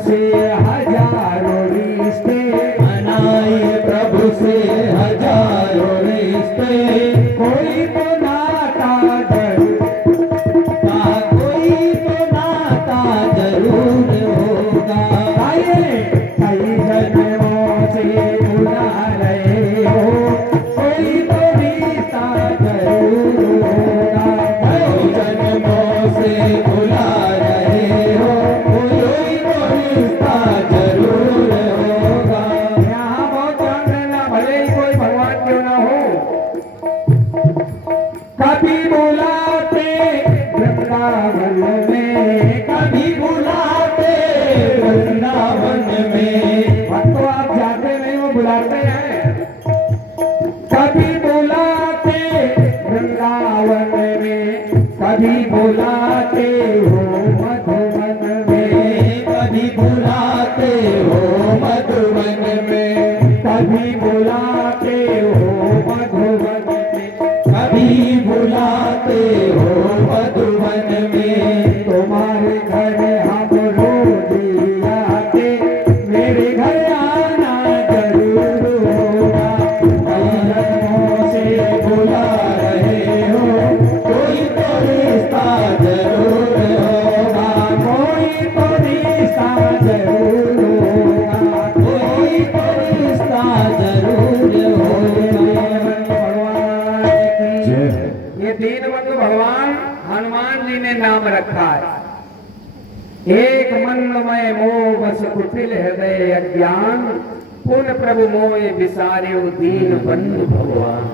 से हजारों रिश्ते, मनाए प्रभु से हजारों रिश्ते। कोई तो नाता जरूर, कोई तो नाता जरूर होगा। आइए कई जन्मों से बुला रहे हो, कोई तो रिश्ता जरूर होगा। कई जन्मों से बुला रहे हो, कोई तो रिश्ता जरूर होगा। यहाँ बहुत ध्यान देना, भले ही कोई भगवान क्यों ना हो। कभी बुलाते वृंदावन में, कभी बुलाते वृंदावन में, अब तो आप जाते नहीं, वो बुलाते हैं। कभी बुलाते वृंदावन में, कभी बुलाते हो मधुबन में, कभी बुलाते हो मधुबन में, कभी बुलाते हो मधुबन में, कभी बुलाते हो मधुबन में। तुम्हारे घर हम रोज ही आते, मेरे घर आना जरूर होगा। कई जन्मों से बुला रहे हो, कोई तो रिश्ता जरूर होगा। कोई तो रिश्ता जरूर होगा। कोई तो रिश्ता जरूर होगा। भगवान की ये दीनबंधु भगवान हनुमान जी ने नाम रखा है। एक मनमय मोह बस कुटिल हृदय अज्ञान, पुन प्रभु मोह विसारे दीन बंधु भगवान।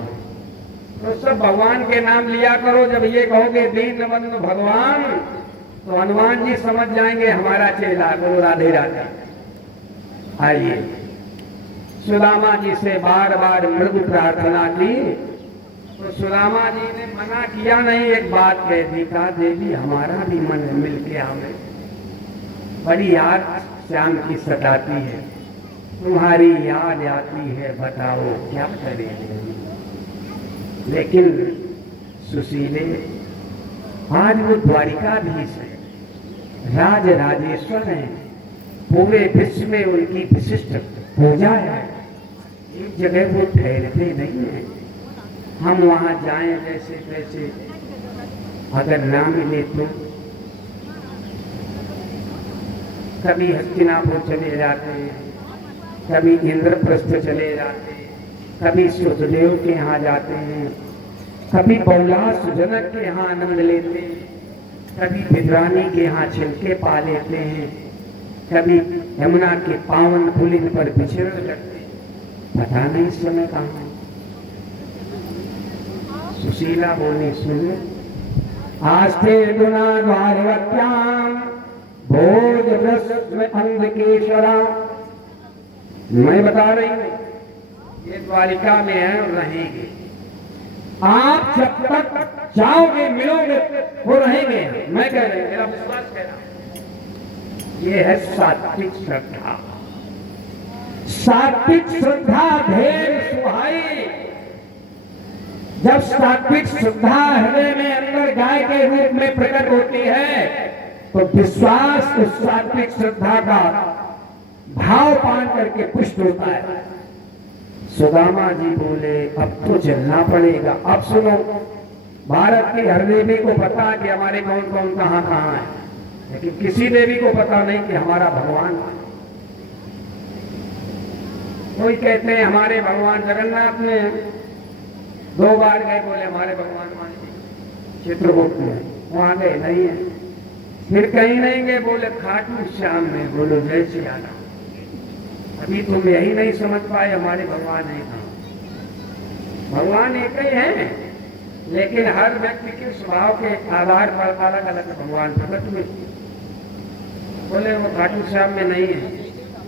तो सब भगवान के नाम लिया करो। जब ये कहोगे दीन बंधु भगवान, तो हनुमान जी समझ जाएंगे हमारा चेला। बोलो राधे राधे। आइए, सुदामा जी से बार बार मृदु प्रार्थना की, तो सुदामा जी ने मना किया नहीं। एक बात कह दी, कहा देवी हमारा भी मन मिल के आवे, बड़ी याद श्याम की सताती है, तुम्हारी याद आती है, बताओ क्या करें। लेकिन सुशीले, आज वो द्वारिकाधीश है, राज राजेश्वर है, पूरे विश्व में उनकी विशिष्ट पूजा है। एक जगह वो ठहरते नहीं है। हम वहां जाएं जैसे तैसे, अगर ना मिले तो कभी हस्तिनापुर चले जाते हैं, कभी इंद्रप्रस्थ चले जाते हैं, कभी सुखदेव के यहाँ जाते हैं, कभी बहुलास जनक के यहाँ आनंद लेते हैं, कभी विद्रानी के यहाँ छिलके पा लेते हैं, कभी यमुना के पावन पुलिन पर विचरण करते हैं। पता नहीं इस समय कहाँ। सुशीला बोली, सुन, आस्ते गुना द्वारवत्याम भोज वृष्ण अंधकेश्वरा। मैं बता रही हूँ, ये द्वारिका में है और रहेंगे। आप जब तक जाओगे मिलोगे वो रहेंगे। मैं कह रही हूँ, मेरा विश्वास कह रहा हूं। ये है सात्विक श्रद्धा। सात्विक श्रद्धा ढेर सुहाई। जब सात्विक श्रद्धा हृदय में अंदर गाय के रूप में प्रकट होती है, तो विश्वास उस सात्विक श्रद्धा का भाव पान करके पुष्ट होता है। सुदामा जी बोले, अब तो चलना पड़ेगा। अब सुनो, भारत की हर देवी को पता है कि हमारे कौन कौन कहाँ कहाँ है, लेकिन किसी देवी को पता नहीं कि हमारा भगवान है। कोई कहते हैं हमारे भगवान जगन्नाथ में 2 बार गए, बोले हमारे भगवान चित्रकूट में, वहां गए नहीं है। फिर कहीं नहीं गए, बोले खाटू श्याम में, बोलो जय श्री राम। अभी तुम यही नहीं समझ पाए हमारे भगवान है कहाँ। भगवान एक ही है, लेकिन हर व्यक्ति के स्वभाव के आधार पर अलग अलग भगवान प्रकट हुए। बोले वो खाटू श्याम में नहीं है,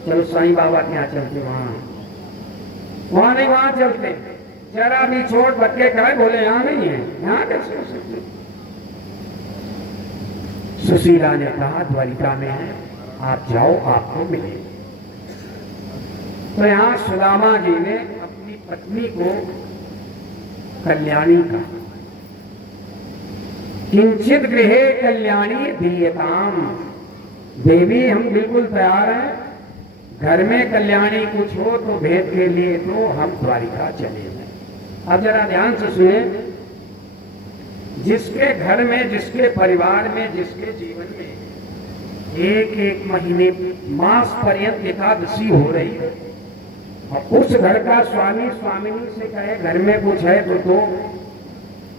चलो साईं बाबा के यहाँ चलते, वहां नहीं, वहां चलते। जरा भी छोट बच्चे खाए, बोले यहाँ नहीं है, यहाँ कैसे हो सकते। सुशीला ने कहा द्वारिका में है, आप जाओ, आपको मिले। तो यहाँ सुदामा जी ने अपनी पत्नी को कल्याणी का, किंचित गृहे कल्याणी दीयताम, देवी हम बिल्कुल तैयार हैं, घर में कल्याणी कुछ हो तो भेंट के लिए तो हम द्वारिका चले जाएं। अब जरा ध्यान से सुने, जिसके घर में, जिसके परिवार में, जिसके जीवन में एक एक महीने मास पर्यंत एकादशी हो रही है और उस घर का स्वामी स्वामिनी से कहे घर में कुछ है तो दो,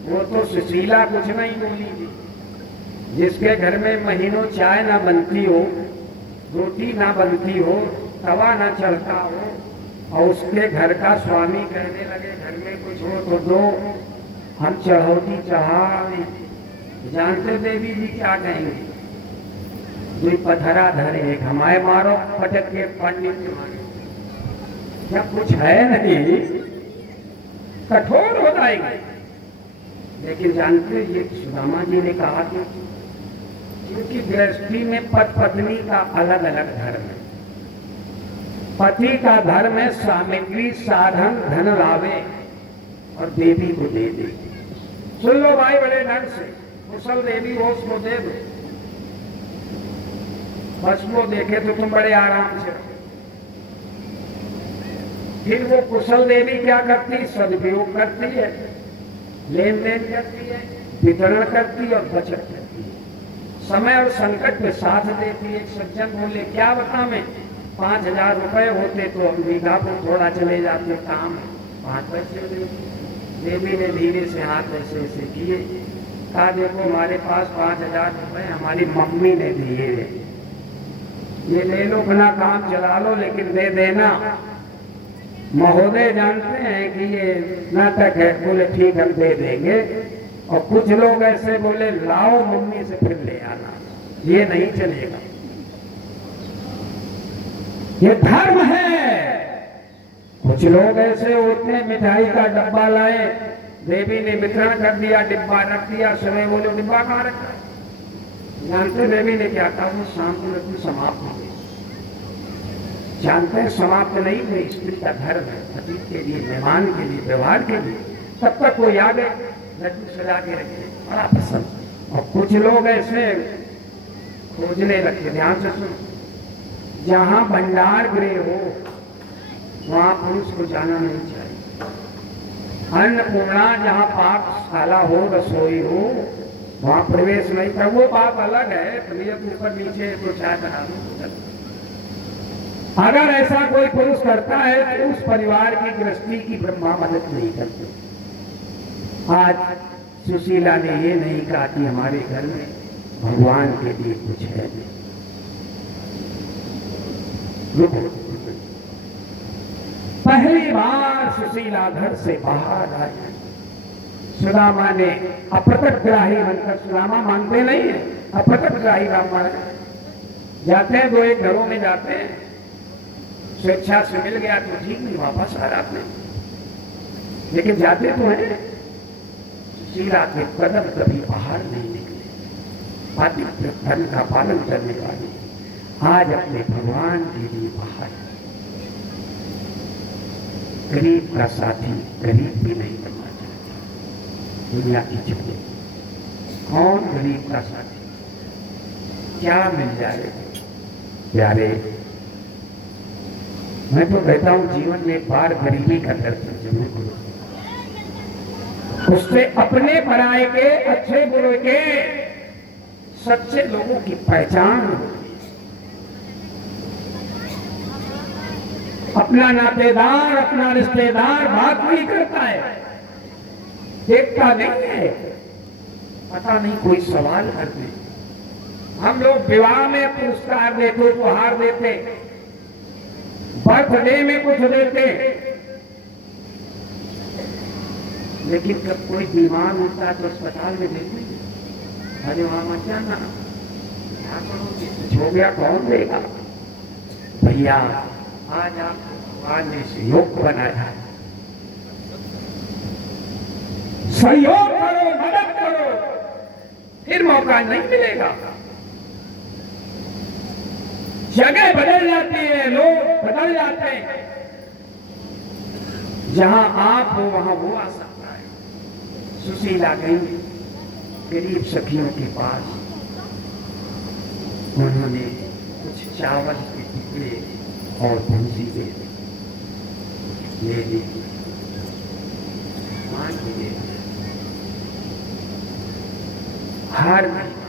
वो तो सुशीला कुछ नहीं बोली थी। जिसके घर में महीनों चाय ना बनती हो, रोटी ना बनती हो, तवा ना चढ़ता हो और उसके घर का स्वामी कहने लगे घर में कुछ हो तो दो, हम चढ़ौती चढ़ावे, जानते देवी जी क्या कहेंगे? कोई पथरा धरे एक हमारे मारो पटक के पंडित के मारे, क्या कुछ है नहीं, कठोर हो जाएगी। लेकिन जानते ये सुदामा जी ने कहा कि क्योंकि गृहस्थी में पति पत्नी का अलग अलग धर्म है। पति का धर्म है सामग्री साधन धन लावे और देवी को दे दे। सुन लो भाई बड़े ढंग से, कुशल देवी हो उसको दे दो, बस वो देखे तो तुम बड़े आराम से। फिर वो कुशल देवी क्या करती? सदुपयोग करती है, लेन देन करती है, वितरण करती है और बचत करती है, समय और संकट में साथ देती है। एक सज्जन बोले क्या बता मैं 5,000 रुपए होते तो बीघा को थोड़ा चले जाते, काम 5 पैसे देते। देवी ने धीरे से हाथ ऐसे ऐसे किए, कहा देखो हमारे पास 5,000 रुपए हमारी मम्मी ने दिए हैं, ये ले लो, अपना काम चला लो, लेकिन दे देना। महोदय जानते हैं कि ये नाटक है, बोले ठीक हम दे देंगे। और कुछ लोग ऐसे बोले लाओ मम्मी से फिर ले आना, ये नहीं चलेगा, ये धर्म है। कुछ लोग ऐसे होते हैं मिठाई का डब्बा लाए, देवी ने वितरण कर दिया, डिब्बा रख दिया, समय बोले डिब्बा कहाँ रखा? जानते देवी ने क्या कहा? वो शाम को समाप्त हो गई। जानते हैं समाप्त नहीं हुई, स्त्री का धर्म है, पति के लिए, मेहमान के लिए, व्यवहार के लिए। तब तक वो याद है लड्डू सजा के रखे, बड़ा पसंद। और कुछ लोग ऐसे खोजने लगते, ध्यान से सुनो, जहां भंडार गृह हो वहां पुरुष को जाना नहीं चाहिए। अन्नपूर्णा जहां पाकशाला हो, रसोई हो, वहां प्रवेश नहीं कर। वो बात अलग है, तबीयत ऊपर नीचे तो चाय बना दो। अगर ऐसा कोई पुरुष करता है तो उस परिवार की गृहस्थी की ब्रह्मा मदद नहीं करते। आज सुशीला ने ये नहीं कहा कि हमारे घर में भगवान के लिए कुछ है नहीं। पहली बार सुशीला घर से बाहर आई, सुदामा ने अप्रकटग्राही बनकर, सुदामा मानते नहीं है, अप्रकटग्राही रामा जाते हैं, 2-1 घरों में जाते हैं, स्वेच्छा से मिल गया तो ठीक, नहीं वापस आ रहा अपने, लेकिन जाते तो हैं। सुशीला के कदम कभी बाहर नहीं निकले, पति धर्म का पालन करने वाली आज अपने भगवान के लिए बाहर। गरीब का साथी गरीब भी नहीं बनना चाहता, दुनिया की छुट्टी। कौन गरीब का साथी? क्या मिल जाए प्यारे? मैं तो कहता हूं जीवन में एक बार गरीबी का दर्द जरूर करो, उससे अपने पराये के, अच्छे बुरे के, सच्चे लोगों की पहचान होती। अपना नातेदार, अपना रिश्तेदार बात नहीं करता है, देखता नहीं है, पता नहीं कोई सवाल करते। हम लोग विवाह में पुरस्कार देते, उपहार देते, बर्थडे में कुछ देते, लेकिन जब कोई बीमार होता है तो अस्पताल में देते, अरे वहां मत जाना, क्या करोगे, कुछ हो गया कौन देगा? भैया आज आपको भगवान ने सहयोग बनाया, सहयोग करो, मदद करो, फिर मौका नहीं मिलेगा। जगह बदल जाती है, लोग बदल जाते हैं, जहां आप हो वहां वो आ सकता है। सुशीला गई गरीब सखियों के पास, उन्होंने चावल के टुकड़े और तुलसी दे ले ली, मान लिए हर महीना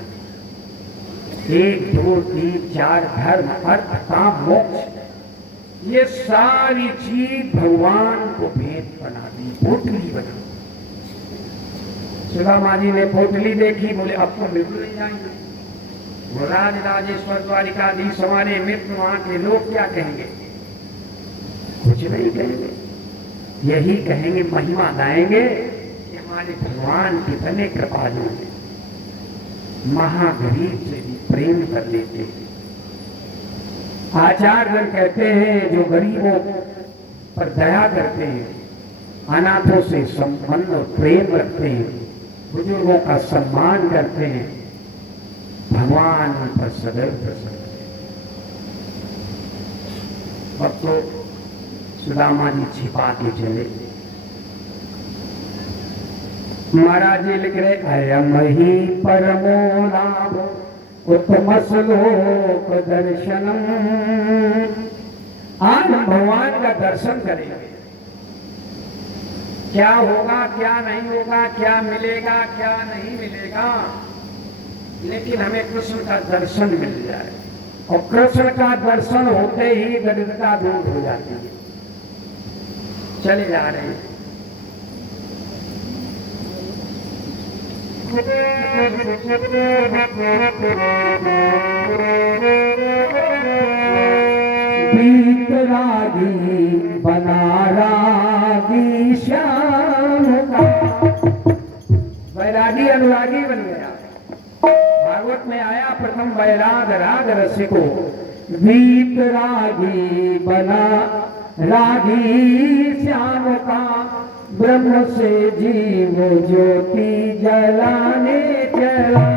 1, 2, 3, 4 धर्म अर्थ काम मोक्ष ये सारी चीज भगवान को भेंट बना दी, पोटली बना। सुदामा जी ने पोटली देखी, बोले अब तो बिल्कुल नहीं जाएंगे, वो राज राजेश्वर द्वारिकाधीश हमारे मित्र वहां के लोग क्या कहेंगे? कुछ नहीं कहेंगे, यही कहेंगे, महिमा गाएंगे कि हमारे भगवान कितने कृपालु हैं, महागरीब से भी प्रेम कर लेते हैं। आचार्य कहते हैं जो गरीबों पर दया करते हैं, अनाथों से संबंध और प्रेम रखते हैं, बुजुर्गों का सम्मान करते हैं, भगवान उन पर सदैव प्रसन्न है। अब तो सुदामा जी छिपा के चले। महाराज जी लिख रहे अयम ही परमो लाभ उत्तम श्लोक दर्शनम। आज हम भगवान का दर्शन करेंगे, क्या होगा क्या नहीं होगा, क्या मिलेगा क्या नहीं मिलेगा, लेकिन हमें कृष्ण का दर्शन मिल जाए, और कृष्ण का दर्शन होते ही दरिद्रता दूर हो जाती है। चले जा रहे हैं। वीतरागी बना रागी श्याम का, वैरागी अनुरागी बन गया। भागवत में आया प्रथम वैराग राग रसिको, वीतरागी बना रागी श्याम का, ब्रह्म से जीव ज्योति जलाने चला।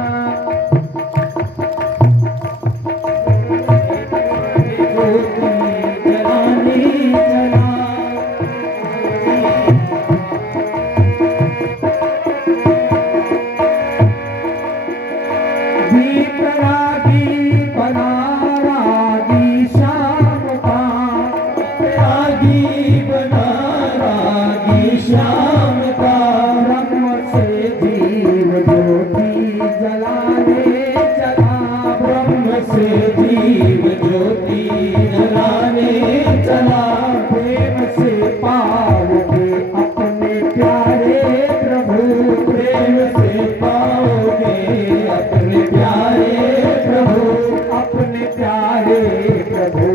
श्याम का ब्रह्म से जीव ज्योति जलाने चला, ब्रह्म से जीव ज्योति जलाने चला। प्रेम से पाओगे अपने प्यारे प्रभु, प्रेम से पाओगे अपने प्यारे प्रभु, अपने प्यारे प्रभु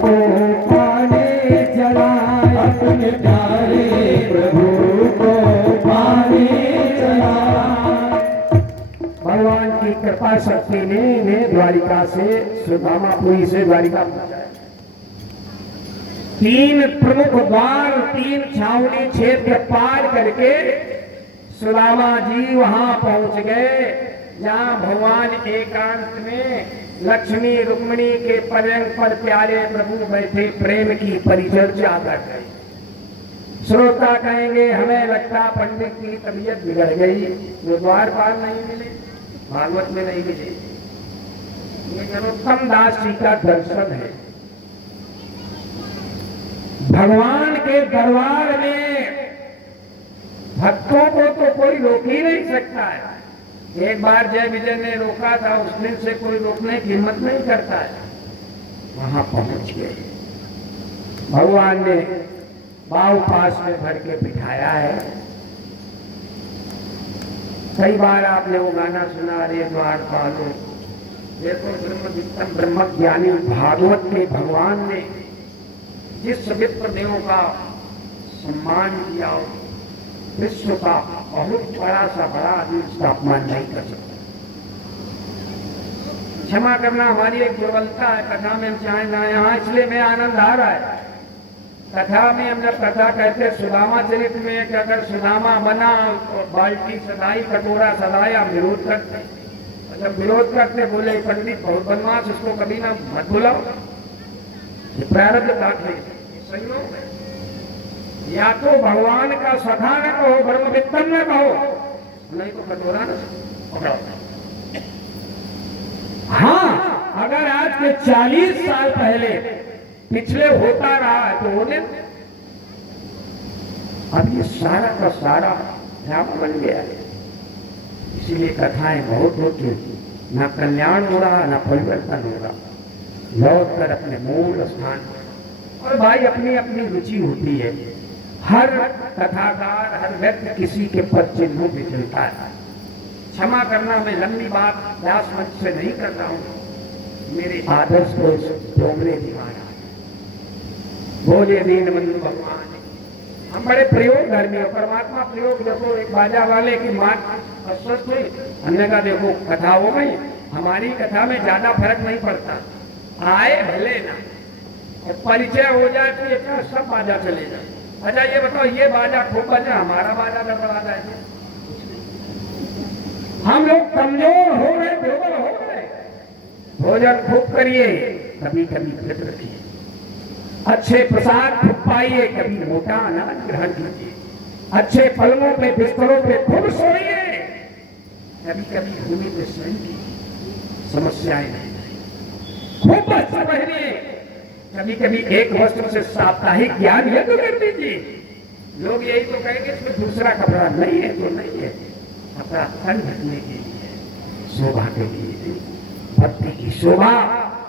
को पाने चला, अपने प्यारे प्रभु को पाने चला। भगवान की कृपा शक्ति ने इन्हें द्वारिका से सुदामापुरी से द्वारिका पहुंचाया। 3 प्रमुख द्वार, 3 छावनी क्षेत्र पार करके सुदामा जी वहां पहुंच गए, जहां भगवान एकांत में लक्ष्मी रुक्मिणी के पर्यंक पर प्यारे प्रभु बैठे प्रेम की परिचर्चा कर रहे। श्रोता कहेंगे हमें लगता पंडित की तबीयत बिगड़ गई, वो द्वार पार नहीं मिले, भागवत में नहीं मिले। ये नरोत्तम दास जी का दर्शन है। भगवान के दरबार में भक्तों को तो कोई रोक ही नहीं सकता है। एक बार जय विजय ने रोका था, उस दिन से कोई रोकने की हिम्मत नहीं करता है। वहां पहुंच गए, भगवान ने बाहु पास में भर के बिठाया है। कई बार आपने वो गाना सुना, रे द्वार पालो। देखो ब्रह्मवित्तम ब्रह्मज्ञानी भागवत के भगवान ने जिस विप्र देवों का सम्मान किया, विश्व का बहुत बड़ा सा बड़ा आदमी उसका अपमान नहीं कर सकता। क्षमा करना हमारी एक दुर्बलता है, कथा में हम चाहे ना यहाँ, इसलिए में आनंद आ रहा है। कथा में हम जब कथा कहते सुदामा चरित्र में कि अगर सुदामा बना और बाल्टी सदाई कटोरा सदाया, विरोध करते, जब विरोध करते बोले पंडित बहुत बदमाश, उसको कभी ना मत बुलाओ, ये प्रारब्ध काटे। संयोग है, या तो भगवान का सखा न कहो, ब्रह्मवित्तम न कहो, नहीं तो कटोरा न पकड़ो। हाँ, अगर आज के 40 साल पहले पिछले होता रहा तो होने, अब ये सारा का सारा ड्रामा बन गया है। इसीलिए कथाएं बहुत होती, ना कल्याण हो रहा ना परिवर्तन हो रहा, लौट कर अपने मूल स्थान। और भाई अपनी अपनी रुचि होती है, हर कथाकार हर व्यक्ति किसी के पद चिन्हों पे चलता है। क्षमा करना, मैं लंबी बात व्यास मंच से नहीं कर रहा हूं, मेरे आदर्श को डोंगरे दीवाना बोले दीनबंधु भगवान। हम बड़े प्रयोग धर्मी हो, परमात्मा प्रयोग। देखो एक बाजा वाले की मां अस्वस्थ हुई, हमने कहा देखो कथा हो गई, हमारी कथा में ज्यादा फर्क नहीं पड़ता, आए भले ना, और परिचय हो जाए तो ये क्या सब बाजा चले जाए। अच्छा ये बताओ, ये बाजा खूब बजा, हमारा बाजा गड़बड़ा जाए। हम लोग कमजोर हो गए, दुर्बल हो गए। भोजन खूब करिए, कभी कभी व्रत रखिए, अच्छे प्रसाद खूब पाइए, कभी मोटा अनाज ग्रहण कीजिए, अच्छे पलंगों पे बिस्तरों पे खूब सोइए, कभी कभी भूमि पे शयन कीजिए, समस्याएं नहीं, खूब वस्त्र पहनिए, कभी कभी एक वस्त्र से साप्ताहिक ज्ञान यज्ञ कर दीजिए। लोग यही तो कहेंगे इसमें दूसरा कपड़ा नहीं है तो नहीं है, कपड़ा तन ढकने के लिए, शोभा के लिए, भक्ति की शोभा।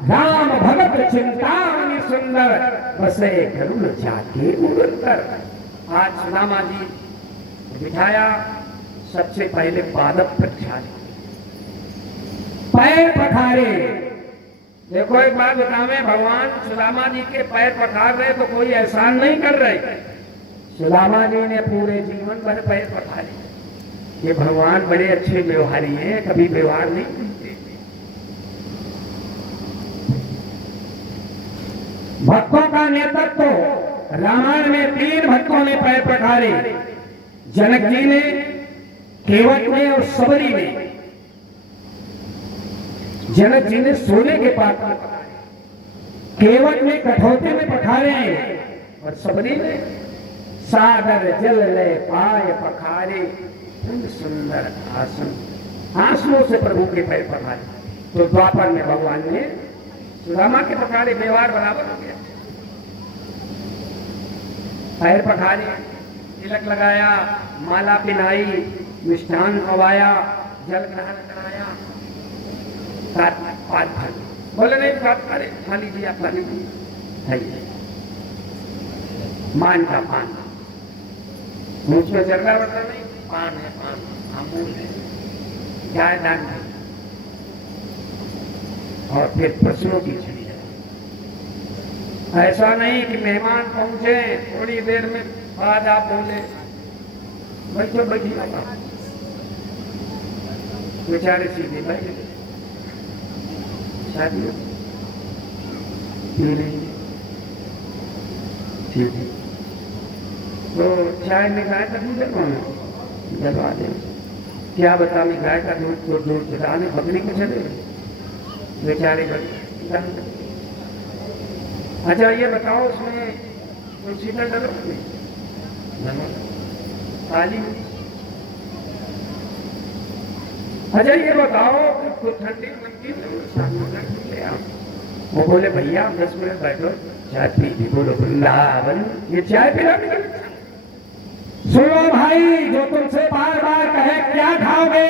राम भगत चिंतामणि सुंदर, बसे गरुड़ जाके उड़कर। आज सुदामा जी बिठाया, सबसे पहले पादप प्रक्षालन, पैर पखारे। देखो एक बात बतावे, भगवान सुदामा जी के पैर पखार रहे तो कोई एहसान नहीं कर रहे, सुदामा जी ने पूरे जीवन भर पैर पखारे। ये भगवान बड़े अच्छे व्यवहारी हैं, कभी व्यवहार नहीं भूलते। भक्तों का नेतृत्व, रामायण में 3 भक्तों ने पैर पखारे, जनक जी ने, केवट ने और सबरी ने। जनक जी ने सोने के पात्र पखारे, केवट ने कठौते में पखारे, और सबरी ने सागर जल ले पाए पखारे, सुंदर आसन, आसनों से प्रभु के पैर पखारे। तो द्वापर में भगवान ने सुदामा के पखारे, व्यवहार बराबर हो गया। पैर पखारे, तिलक लगाया, माला पिनाई, मिष्ठान खवाया, जल ग्रहण कराया, पाद भर बोले नहीं बात करे, खा लीजिए आप, खा लीजिए, मान का पान, मुझ में जरगा बरगा नहीं, पान है, पान अमूल है, गाय दान है। और फिर पशुओं की छड़ी है। ऐसा नहीं कि मेहमान पहुंचे थोड़ी देर में बाद आप बोले बैठो बैठिए, बेचारे सीधे बैठे शादी ठीक है, तो चाय में गाय का दूध डलवाना, डलवा दे। क्या बता, मैं गाय का दूध को दूध चलाने बकरी को चले बेचारे बकरी। अच्छा ये बताओ, उसमें कोई शीतल डलो काली। अच्छा ये बताओ कि कुछ ठंडी बनती है, वो बोले भैया 10 मिनट बैठो चाय पी ली। बोलो वृंदावन, ये चाय पिला। सुनो भाई, जो तुमसे बार बार कहे क्या खाओगे,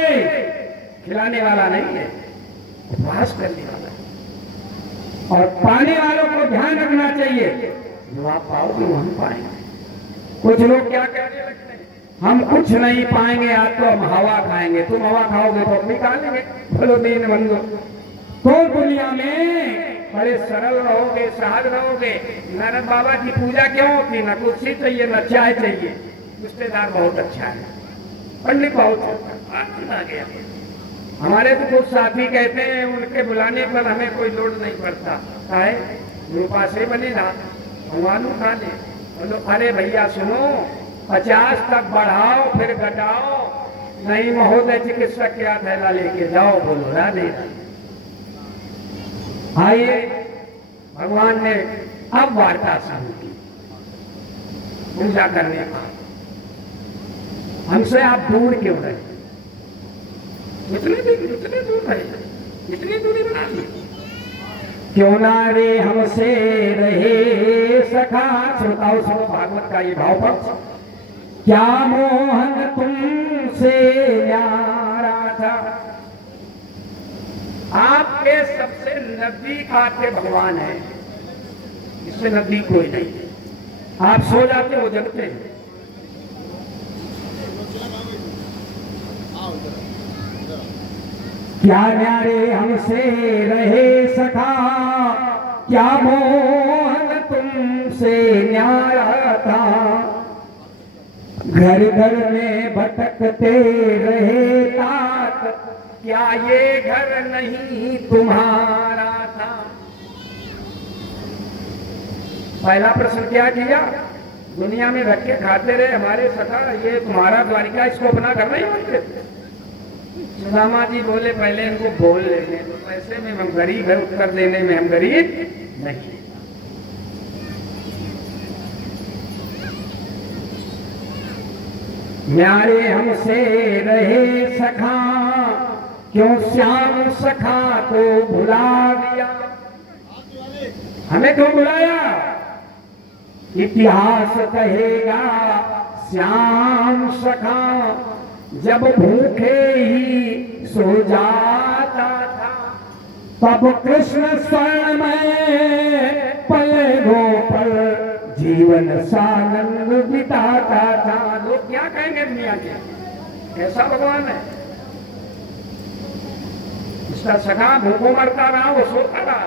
खिलाने वाला नहीं है, उपवास करने वाला है। और पाने वालों को ध्यान रखना चाहिए, जो आप पाओगे वो हम पाएंगे। कुछ लोग क्या कहने लगते हैं, हम कुछ नहीं पाएंगे, आज तो हम हवा खाएंगे, तुम हवा खाओगे तो हम निकालेंगे। बोलो दीनबंधु, तो दुनिया में बड़े सरल रहोगे, सहज रहोगे। नारद बाबा की पूजा क्यों होती, ना कुर्सी चाहिए ना चाय चाहिए, रिश्तेदार बहुत अच्छा है, पंडित बहुत आ गया। हमारे तो कुछ साथी कहते हैं उनके बुलाने पर हमें कोई लोड नहीं पड़ता है, रूपा से बनेगा भगवान खा ले। बोलो अरे भैया सुनो, 50 तक बढ़ाओ फिर घटाओ, नहीं महोदय चिकित्सक क्या थैला लेके जाओ। बोलो राधे। आइए, भगवान ने अब वार्ता शुरू की पूजा करने का। हमसे आप दूर क्यों रहे, इतनी दूर रहे, इतनी दूरी बना ली। क्यों ना रे हमसे रहे सखा। श्रोताओं सुनो भागवत का ये भाव पक्ष। क्या मोहन तुमसे न्यारा था। आपके सबसे नजदीक आपके भगवान है, इससे नजदीक कोई नहीं। आप सो जाते वो जगते हैं। क्या न्यारे हमसे रहे सखा, क्या मोहन तुमसे न्यारा था। घर घर में भटकते रहे तात, क्या ये घर नहीं तुम्हारा था। पहला प्रश्न क्या किया, दुनिया में रख के खाते रहे हमारे सखा, ये तुम्हारा द्वारिका, इसको अपना घर नहीं मानते। सुदामा जी बोले पहले इनको बोल लेने तो पैसे में हम गरीब है, उत्तर देने में हम गरीब नहीं। न्यारे हमसे रहे सखा, क्यों श्याम सखा को भुला दिया। हमें क्यों बुलाया, इतिहास कहेगा श्याम सखा जब भूखे ही सो जाता था, तब कृष्ण स्वर्ण में पलकों पर जीवन सानंद बिताता था। लोग क्या कहेंगे दुनिया के, ऐसा भगवान है। इसका सखा भूखों मरता रहा, वो सोता रहा।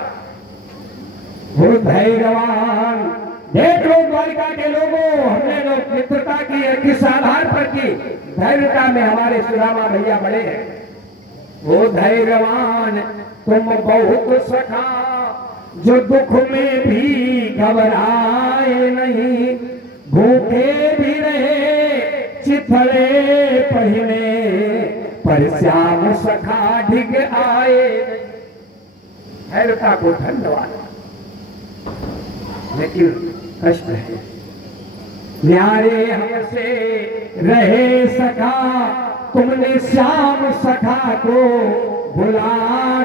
वो धैर्यवान। देख लो द्वारिका के लोगों, हमने लोग मित्रता की है, किस आधार पर की, धैर्यता में हमारे सुदामा भैया बड़े हैं। वो धैर्यवान तुम बहुत सखा, जो दुख में भी घबराए नहीं। भूखे भी रहे चिथड़े पहने, पर श्याम सखा ढिग आए। धैर्यता को धन्यवाद, लेकिन कष्ट है। न्यारे हमसे रहे सखा, तुमने श्याम सखा को भुला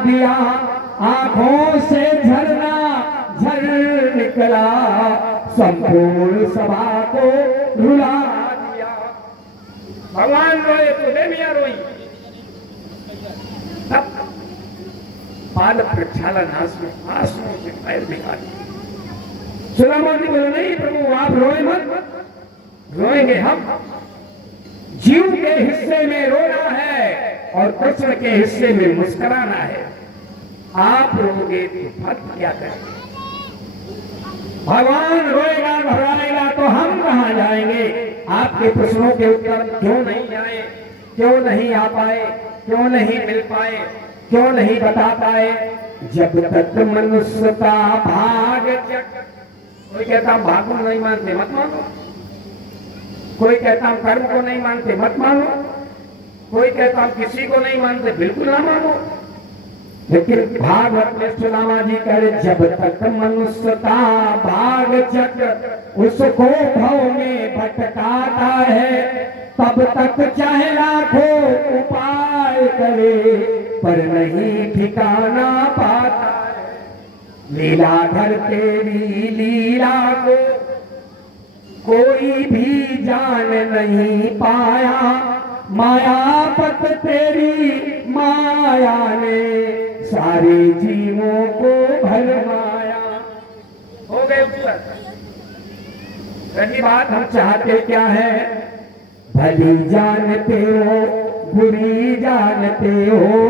दिया। आंखों से झरना झर निकला, संपूर्ण सभा को रुला दिया। भगवान रोए तो देवियां रोई। तब पाद प्रक्षालन आंसुओं से पैर निकाली। सुदामा जी बोले नहीं प्रभु आप रोए मत, रोएंगे हम। जीव के हिस्से में रोना है और कृष्ण के हिस्से में मुस्कुराना है। आप रोगे तो फल क्या करेंगे। भगवान रोएगा घबराएगा तो हम कहां जाएंगे। आपके प्रश्नों के उत्तर क्यों नहीं आए, क्यों नहीं आ पाए, क्यों नहीं मिल पाए, क्यों नहीं बता पाए। जब तक मनुष्यता भाग चक। कोई कहता हम भाग को नहीं मानते, मत मानो। कोई कहता हम कर्म को नहीं मानते, मत मानो। कोई कहता हम किसी को नहीं मानते, बिल्कुल ना मानो। लेकिन भागवत में सुदामा जी कह रहे जब तक मनुष्यता भाग चक्र उसको भव में भटकाता है, तब तक चाहे लाखों उपाय करे पर नहीं ठिकाना पाता है। लीलाधर तेरी लीला को कोई भी जान नहीं पाया, मायापत तेरी माया ने सारे जीवों को भरमाया। हो गए उत्तर। रही बात हम चाहते क्या है, भली जानते हो बुरी जानते हो,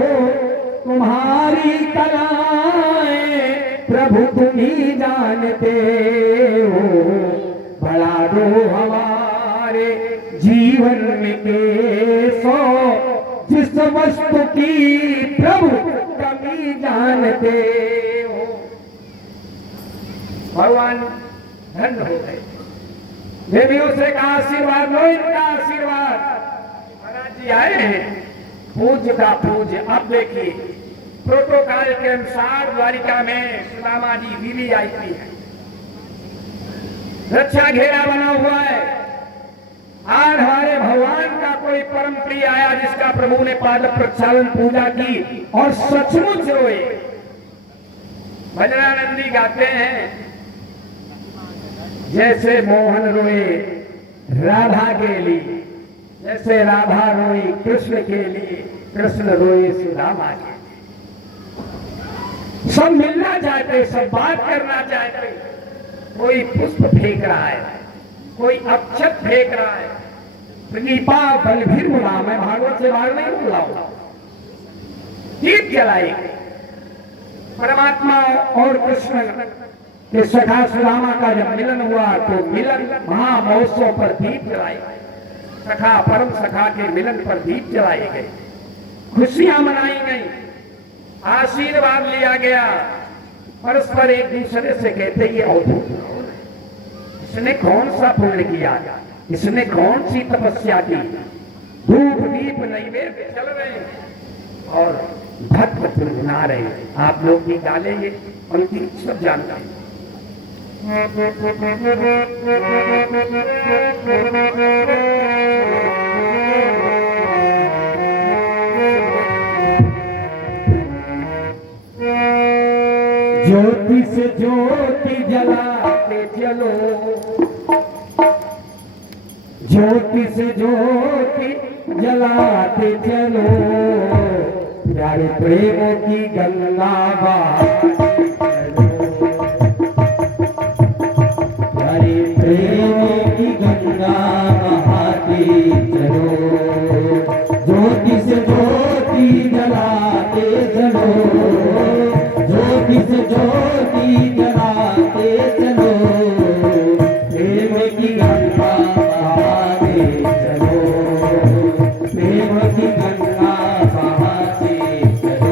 तुम्हारी कलाएं प्रभु तुम ही जानते हो। बढ़ा दो हमारे जीवन में केसो, जिस वस्तु की प्रभु कमी जानते हो। भगवान धन्य हो गए। देवियों से का आशीर्वाद लो, इनका आशीर्वाद। महाराज जी आए हैं पूज्य का पूज्य। अब देखिए प्रोटोकॉल के अनुसार द्वारिका में सुदामा जी बीवी आई थी है, रक्षा घेरा बना हुआ है। आज हमारे भगवान का कोई परम प्रिय आया जिसका प्रभु ने पाद प्रक्षालन पूजा की और सचमुच रोए। भजनानंदी गाते हैं, जैसे मोहन रोए राधा के लिए, जैसे राधा रोई कृष्ण के लिए, कृष्ण रोए सुदामा के लिए। सब मिलना चाहते, सब बात करना चाहते। कोई पुष्प फेंक रहा है, कोई अक्षत फेंक रहा है। कृपा बल भी बोला, मैं भागवत से बाहर नहीं बोला। दीप जलाएंगे। परमात्मा और कृष्ण के सखा सुदामा का जब मिलन हुआ तो मिलन महामहोत्सव पर दीप जलाए गए। सखा परम सखा के मिलन पर दीप जलाए गए, खुशियां मनाई गई, आशीर्वाद लिया गया। परस्पर एक दूसरे से कहते ये अवधूत कौन है? इसने कौन सा पुण्य किया, इसने कौन सी तपस्या की। धूप दीप नैवेद्य चल रहे हैं और भक्त गुनगुना रहे हैं। आप लोग भी गाले ये पंक्ति सब जानते हैं। ज्योति से ज्योति जलाते चलो, ज्योति से ज्योति जलाते चलो, प्यारे प्रेमों की गंगा प्यारे प्रेमों की गंगा बहाते चलो, ज्योति से ज्योति जलाते चलो, ज्योति से ज्योति जलाते चलो, प्रेम की गंगा बहाते चलो, प्रेम की गंगा बहाते चलो,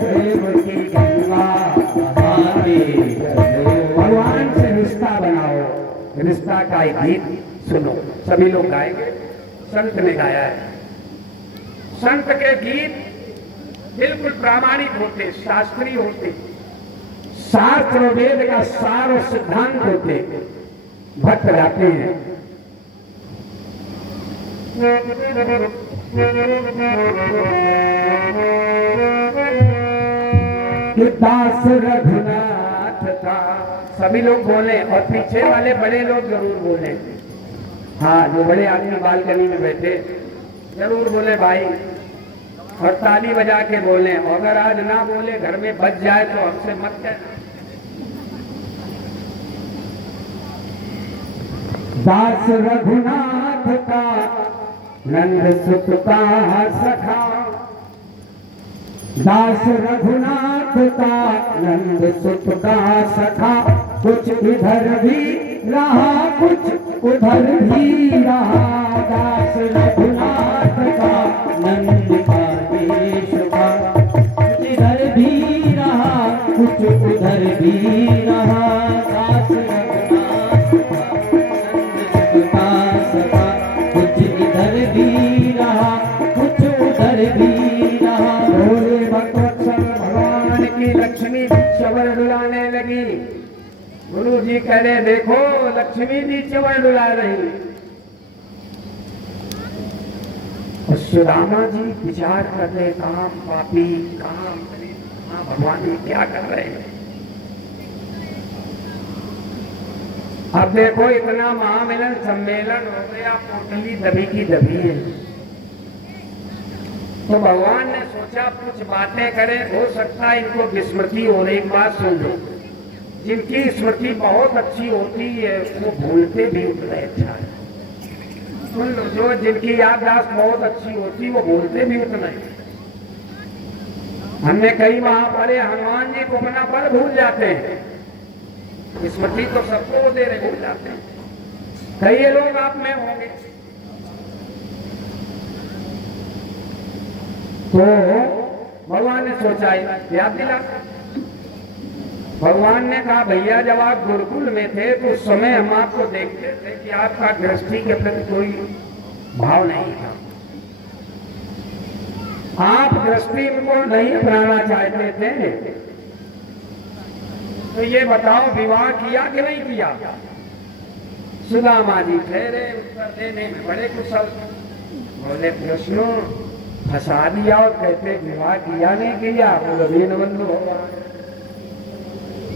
प्रेम की गंगा बहाते चलो। भगवान से रिश्ता बनाओ। रिश्ता का एक गीत सुनो, सभी लोग गाएंगे। संत ने गाया है। संत के गीत बिल्कुल प्रामाणिक होते, शास्त्रीय होते, शास्त्र वेद का सार और सिद्धांत होते। भक्त गाते हैं, कि दास रघुनाथ था। सभी लोग बोले और पीछे वाले बड़े लोग जरूर बोले। हाँ, जो बड़े आदमी बालकनी में बैठे जरूर बोले भाई, और ताली बजा के बोले। अगर आज ना बोले, घर में बच जाए तो हमसे मत कहना। दास रघुनाथ का नंद सुत का सखा, दास रघुनाथ का नंद सुत का सखा, कुछ इधर भी रहा कुछ उधर भी रहा। दास रघुनाथ का नंद का देश का, कुछ इधर भी रहा कुछ उधर भी रहा। दास रघुनाथ का नंद का सखा, कुछ इधर भी रहा कुछ उधर भी रहा। भोले भक्तवत्सल भगवान की लक्ष्मी चवर डुलाने लगी। गुरु जी कह रहे देखो लक्ष्मी जी चवर डुला रही। और सुदामा जी विचार कर रहे, काम पापी काम करे, हाँ भगवान जी क्या कर रहे हैं। अब देखो इतना महामिलन सम्मेलन हो गया, पोटली दबी की दबी है। तो भगवान ने सोचा कुछ बातें करें, हो सकता है इनको विस्मृति हो। एक बात सुन लो, जिनकी स्मृति बहुत अच्छी होती है वो भूलते भी उतना अच्छा है। सुन लो, जो जिनकी याददाश्त बहुत अच्छी होती वो भूलते भी उतना ही। हमने कई वहां पढ़े, हनुमान जी को अपना बल भूल जाते हैं, स्मृति तो सबको दे रहे भूल जाते हैं। कई लोग आप में होंगे। तो भगवान ने सोचा याद दिला। भगवान ने कहा भैया जब आप गुरुकुल में थे तो उस समय हम आपको देखते थे कि आपका गृहस्थी के प्रति कोई भाव नहीं था। आप गृहस्थी को नहीं अपनाना चाहते थे। तो ये बताओ विवाह किया कि नहीं किया? सुदामा जी ठहरे, उत्तर देने में बड़े कुशल। बोले कृष्ण फंसा दिया और कहते विवाह किया नहीं किया। बोलो दीनबंधु होगा।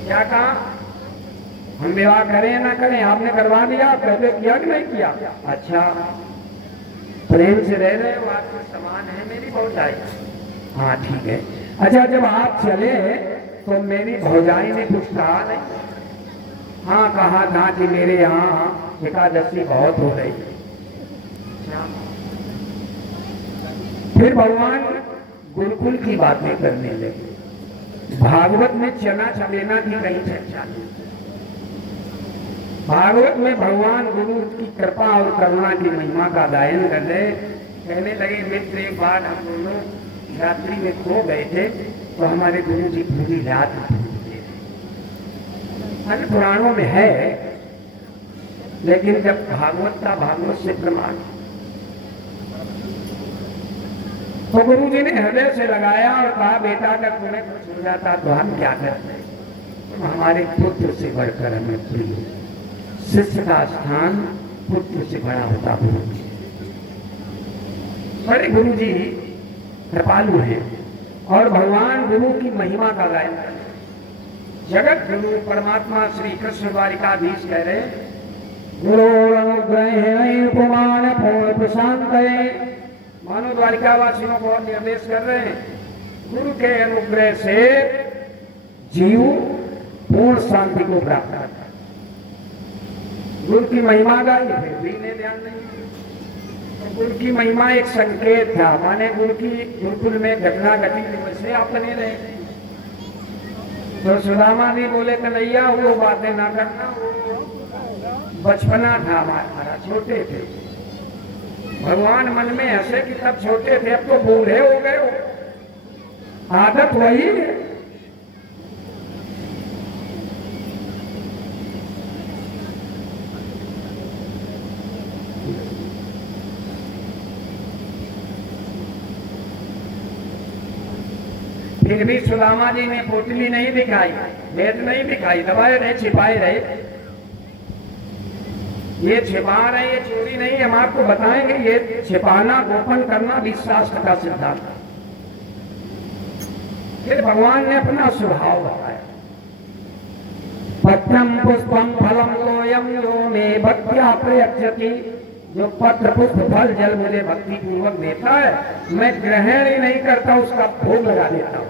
क्या कहा? हम विवाह करें या ना करें, आपने करवा दिया, पहले किया कि नहीं किया? अच्छा, प्रेम से रह रहे हो, आपके समान है मेरी भौजाई। हाँ ठीक है। अच्छा, जब आप चले तो मेरी भौजाई ने कुछ कहा नहीं? हाँ कहा था कि मेरे यहाँ एकादशी बहुत हो रही। अच्छा। फिर भगवान गुरुकुल की बातें करने लगे। भागवत में चना चमेना की कहीं चर्चा नहीं। भागवत में भगवान गुरु की कृपा और करुणा की महिमा का गायन कर रहे। कहने लगे, मित्र एक बार हम दोनों रात्रि में खो गए थे तो हमारे गुरु जी पूरी रात अन्य पुराणों में है, लेकिन जब भागवत का भागवत से प्रमाण, तो गुरु जी ने हृदय से लगाया और कहा, बेटा अगर तुम्हें कुछ हो जाता तो हम क्या करते? तुम हमारे पुत्र से बढ़कर हमें प्रिय। शिष्य का स्थान पुत्र से बड़ा होता गुरु जी। बड़े गुरु जी कृपालु हैं और भगवान गुरु की महिमा का गायन कर रहे। जगत गुरु परमात्मा श्री कृष्ण द्वारिकाधीश कह रहे, गुरु अनुग्रह उपमान पूर्ण प्रशांत। मानो द्वारिकावासियों को निर्देश कर रहे हैं, गुरु के अनुग्रह से जीव पूर्ण शांति को प्राप्त करता है। गुरु की महिमा गाई, फिर भी इन्हें ध्यान नहीं। तो गुरु की महिमा एक संकेत था, माने गुरु की गुरुकुल में घटना घटी वैसे आप बने रहे। तो सुदामा जी बोले, कन्हैया वो बातें ना करना, वो बचपना था हमारा, छोटे थे। भगवान मन में हंसे कि तब छोटे थे, अब तो बूढ़े हो गए हो। आदत वही है। फिर भी सुदामा जी ने पोटली नहीं दिखाई, भेद नहीं दिखाई, दबाए रहे, छिपाए रहे। ये छिपा रहे, ये चोरी नहीं, हम आपको बताएंगे। ये छिपाना, गोपन करना भी शास्त्र का सिद्धांत। फिर भगवान ने अपना स्वभाव बताया। पत्रम पुष्पम फलम तोयम यो मे भक्त्या प्रयच्छति। जो पत्र पुष्प फल जल मुझे भक्ति पूर्वक देता है, मैं ग्रहण ही नहीं करता, उसका भोग लगा देता हूं।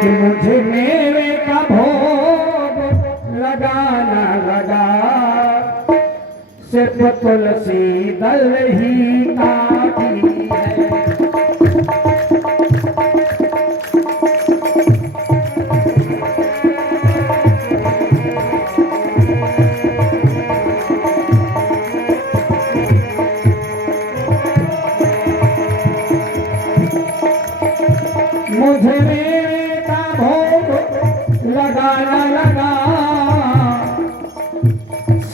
कि मुझे मेवे का भोग लगाना लगा, सिर्फ तुलसी दल ही काफी है। मुझे मेरे का भोग लगाना लगा,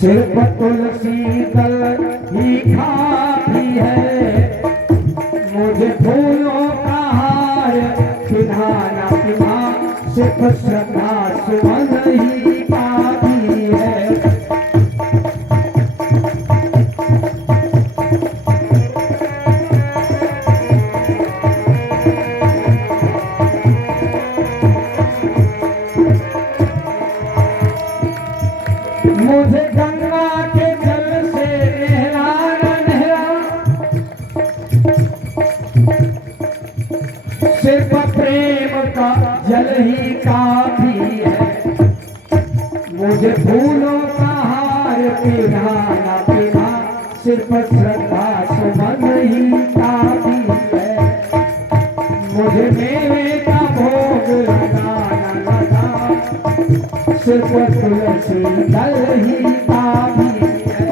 सिर्फ तुलसी दल ही काफी है। मुझे फूलों का हार पिन्हाना पिन्हा, सिर्फ श्रद्धा सुमन ही काफी है। मुझे गंगा के जल से नहलाना नहला, सिर्फ प्रेम का जल ही काफी है। मुझे फूलों का हार पिन्हाना पिन्हा, सिर्फ श्रद्धा सुमन ही काफी है। मुझे मेवे का भोग लगाना लगा, सिर्फ तुलसी दल ही काफी है।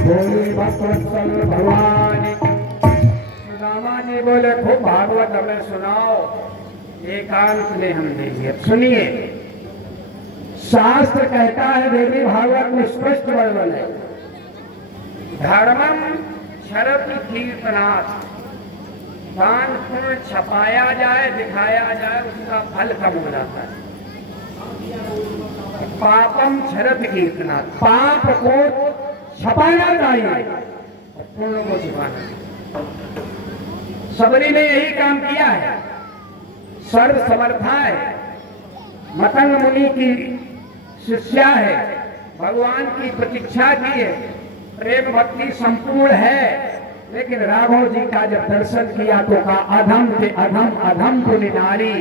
बोले भक्तवत्सल भगवान। सुदामा जी बोले, खूब भागवत हमें सुनाओ, एकांत में हम देंगे। सुनिए, शास्त्र कहता है, देवी भागवत में स्पष्ट वर्णन है, धर्मम शरति कीर्तनात्। दान पुण्य छपाया जाए, दिखाया जाए, उसका फल कम हो जाता है। पापम छरत कीर्तना, पाप को छपाना चाहिए, पुण्य को छुपाना। सबरी ने यही काम किया है। सर्व समर्था है, मतंग मुनि की शिष्या है, भगवान की प्रतीक्षा की है, प्रेम भक्ति संपूर्ण है, लेकिन राघव जी का जब दर्शन किया तो कहा अधम के अधम अधम पुनि नारी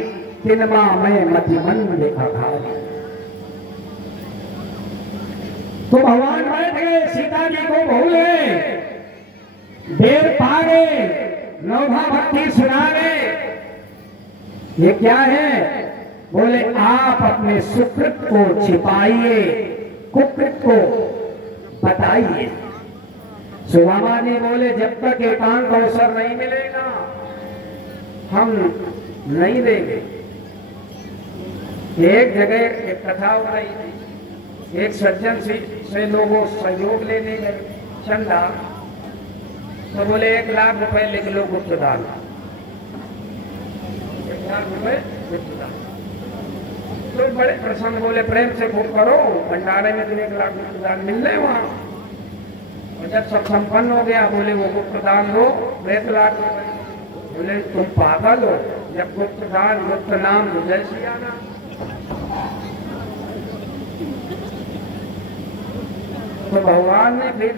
तिनमा में मतिमंद अघारी। तो भगवान बैठ गए, सीता जी को भूल गए, देर पा गए, नौभा भक्ति सुना गए। ये क्या है? बोले आप अपने सुकृत को छिपाइए, कुकृत को बताइए। सुदामा जी बोले जब तक एकांत अवसर नहीं मिलेगा हम नहीं देंगे। एक जगह एक कथा हो रही थी, एक सज्जन से लोगों सहयोग लेने गए चंदा, तो बोले 1 लाख रुपए लिख लो गुप्त दान, 1 लाख रुपए गुप्त दान। तो बड़े प्रसन्न बोले प्रेम से खूब करो, भंडारे में तुम्हें 1 लाख गुप्त दान मिल रहे वहां। और जब सब संपन्न हो गया बोले वो गुप्त दान दो 1 लाख रुपए। बोले तुम पागल हो, जब गुप्त दान गुप्त नाम विजय सियाना। तो भगवान ने फिर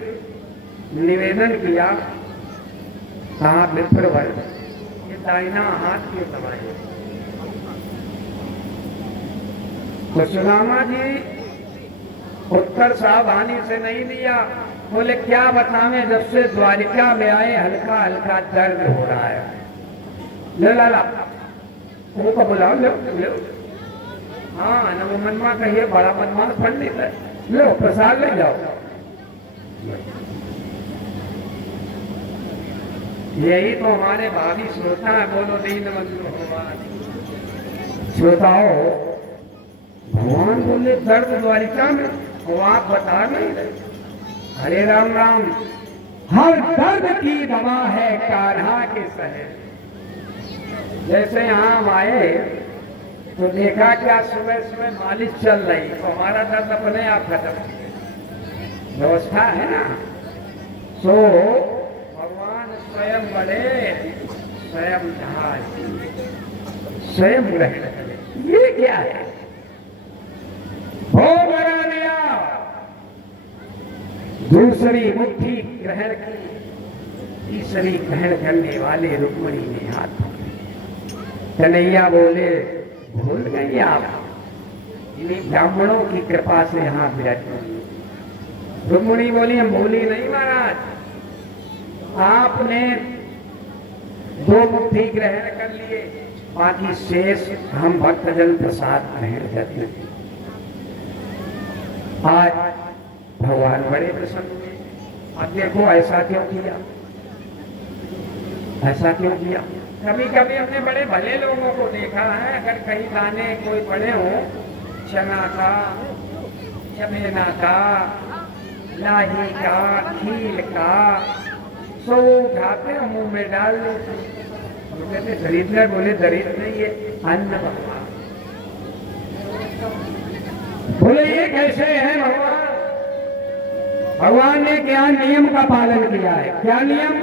निवेदन किया, कहा मित्र वर्ग ये दाहिना हाथ क्यों दबाए। तो सुदामा जी उत्तर सावधानी से नहीं दिया। बोले क्या बतावें, जब से द्वारिका में आए हल्का हल्का दर्द हो रहा है। ले ला वो को बुलाओ, लो लो। हाँ न वो मनवा कहिए, बड़ा मनवा पंडित है, लो प्रसाद ले जाओ। यही तो हमारे भावी श्रोता है। बोलो दीन बंधु भगवान। श्रोताओ, भगवान बोले दर्द द्वारिका में, वो आप बता नहीं रहे। हरे राम राम। हर दर्द की दवा है कान्हा के शहर। जैसे यहाँ हम आए तो देखा क्या सुबह सुबह मालिश चल रही, तो हमारा दर्द अपने आप खत्म। व्यवस्था है ना। सो भगवान स्वयं बड़े, स्वयं ढाल, स्वयं ग्रहण करे। ये क्या है? भोग लगा दिया, दूसरी मुट्ठी ग्रहण की, तीसरी ग्रहण करने वाले रुक्मणी ने हाथ पकड़े। कन्हैया बोले भूल गई आप, इन्हीं ब्राह्मणों की कृपा से यहाँ विराट हुई। रुक्मणी बोली हम भूली नहीं महाराज, आपने 2 मुट्ठी ग्रहण कर लिए, बाकी शेष हम भक्तजन प्रसाद ग्रहण करते हैं। आज भगवान बड़े प्रसन्न हुए। अब देखो ऐसा क्यों किया, ऐसा क्यों किया। कभी कभी हमने बड़े भले लोगों को देखा है, अगर कहीं दाने कोई पड़े हो, चना का, चमेना का, लाही का, खील का, सो उठाते मुंह में डाल देते। तो कहते दरिद्र, बोले दरिद्र नहीं है अन्न भगवान। बोले ये कैसे है भगवान? भगवान ने क्या नियम का पालन किया है? क्या नियम?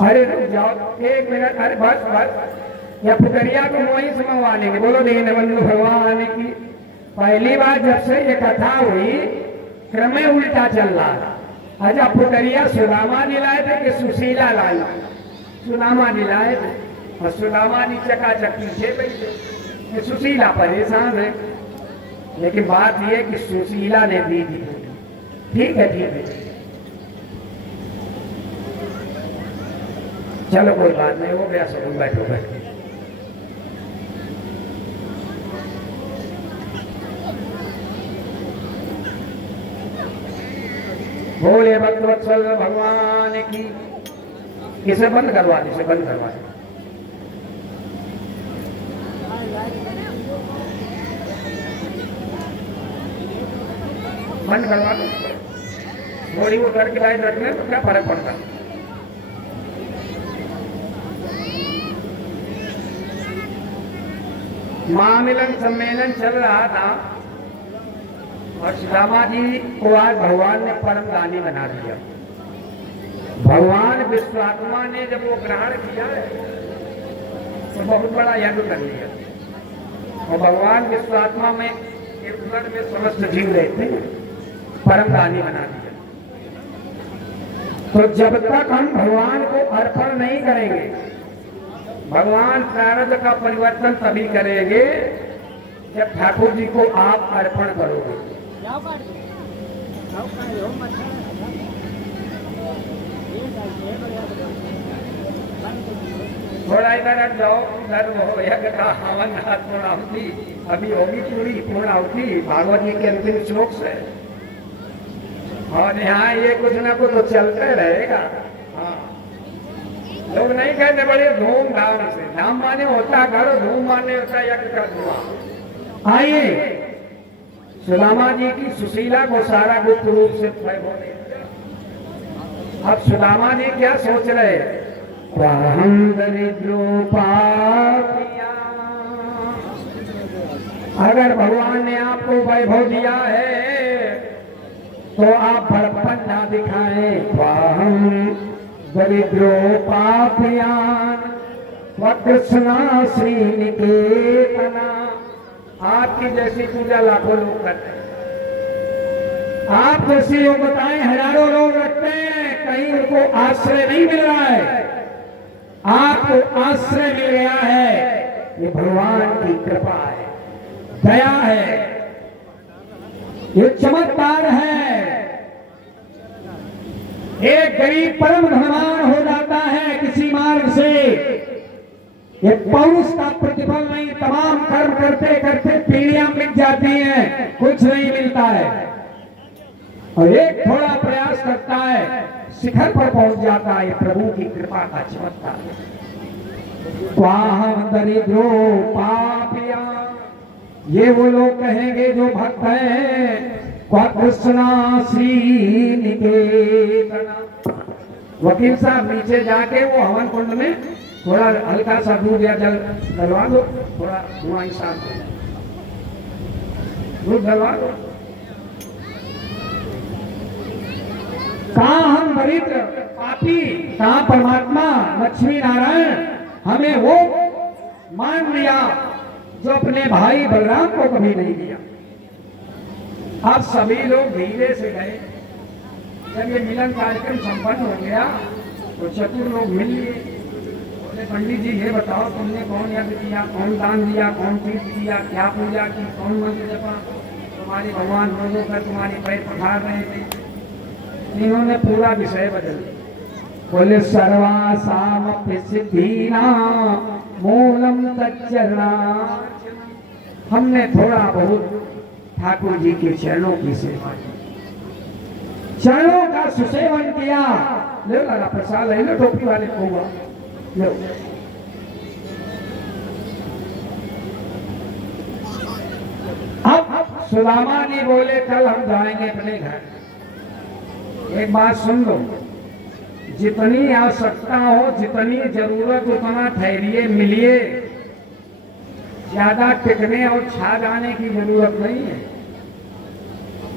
अरे रुक जाओ 1 मिनट, अरे बस बस, या पुकरिया को वहीं से मंगवा लेंगे। बोलो दीन बंधु भगवान की। पहली बार जब से ये कथा हुई, क्रम उल्टा चल रहा। अच्छा पुकरिया सुदामा दिलाए थे कि सुशीला लाई? सुदामा दिलाए थे, और सुदामा जी चकाचक पीछे बैठे। सुशीला परेशान है, लेकिन बात यह कि सुशीला ने दी थी। ठीक है ठीक है, चलो कोई बात नहीं, हो गया सब, बैठो बैठो। बोले भक्तवत्सल भगवान की। इसे बंद करवा दे, इसे बंद करवा दे। बंद करवा दो, थोड़ी वो करके लाइट रखने तो क्या फर्क पड़ता है। महामिलन सम्मेलन चल रहा था और सुदामा जी को आज भगवान ने परम दानी बना दिया। भगवान विश्वात्मा ने जब वो ग्रहण किया है तो बहुत बड़ा यज्ञ कर लिया और भगवान विश्वात्मा में एक उदर में समस्त जीव रहते हैं, परम दानी बना दिया। तो जब तक हम भगवान को अर्पण नहीं करेंगे, भगवान प्रारब्ध का परिवर्तन तभी करेंगे जब ठाकुर जी को आप अर्पण करोगे। थोड़ा इधर हट जाओ, इधर वो यज्ञ का हवन पूर्णाहुति अभी होगी, पूरी पूर्णाहुति भागवत जी के अंतिम श्लोक से, और यहाँ ये कुछ ना कुछ तो चलते रहेगा। हाँ, लोग नहीं कहते बड़े धूमधाम से, धाम माने होता घर, धूम माने होता यज्ञ का धुआं। आइए सुदामा जी की सुशीला को सारा गुप्त रूप से वैभव दे दिया। अब सुदामा जी क्या सोच रहे, हम दरिद्रोपापिया, अगर भगवान ने आपको वैभव दिया है तो आप बड़प्पन ना दिखाएं। हम दरिद्रोपापियान कृष्णा श्री निकेतना, आपकी जैसी पूजा लाखों लोग करते हैं, आप जैसी योग्यताएं हजारों लोग रखते हैं, कहीं उनको आश्रय नहीं मिल रहा है, आपको आश्रय मिल गया है। ये भगवान की कृपा है, दया है, ये चमत्कार है। एक गरीब परम धनवान हो जाता है किसी मार्ग से, ये पौरुष का प्रतिफल नहीं, तमाम कर्म करते करते पीढ़ियां मिट जाती हैं, कुछ नहीं मिलता है, और एक थोड़ा प्रयास करता है, शिखर पर पहुंच जाता है। प्रभु की कृपा का चमत्कार। क्वाहम दरिद्रो पापिया, ये वो लोग कहेंगे जो भक्त हैं, क्वा कृष्णा श्री निकेतना। वकील साहब नीचे जाके वो हवन कुंड में थोड़ा हल्का सा दूध या जल डलवा दो, थोड़ा धुआं साफ दूध डलवा दो। कहा हम दरिद्र पापी, कहा परमात्मा लक्ष्मी नारायण हमें वो मान लिया जो अपने भाई बलराम को कभी नहीं दिया। अब सभी लोग धीरे से गए। जब ये मिलन कार्यक्रम संपन्न हो गया तो चतुर लोग मिल लिए। बोले पंडित जी ये बताओ तुमने कौन यज्ञ किया, कौन दान दिया, कौन तीर्थ किया, क्या पूजा की, कौन मंत्र जपा, तुम्हारे भगवान रोजों कर तुम्हारे पैर पखार रहे थे। इन्होंने पूरा विषय बदल दिया। बोले सर्वासाम सिद्धीना मूलम तच्चरणा, हमने थोड़ा बहुत ठाकुर जी के चरणों की सेवा की, चरणों का सुसेवन किया। ले लगा प्रसाद है ना, टोपी वाले को हुआ लो। अब सुदामा जी बोले कल हम जाएंगे अपने घर। एक बात सुन लो, जितनी आवश्यकता हो, जितनी जरूरत उतना ठहरिए मिलिए, ज्यादा टिकने और छा जाने की जरूरत नहीं है।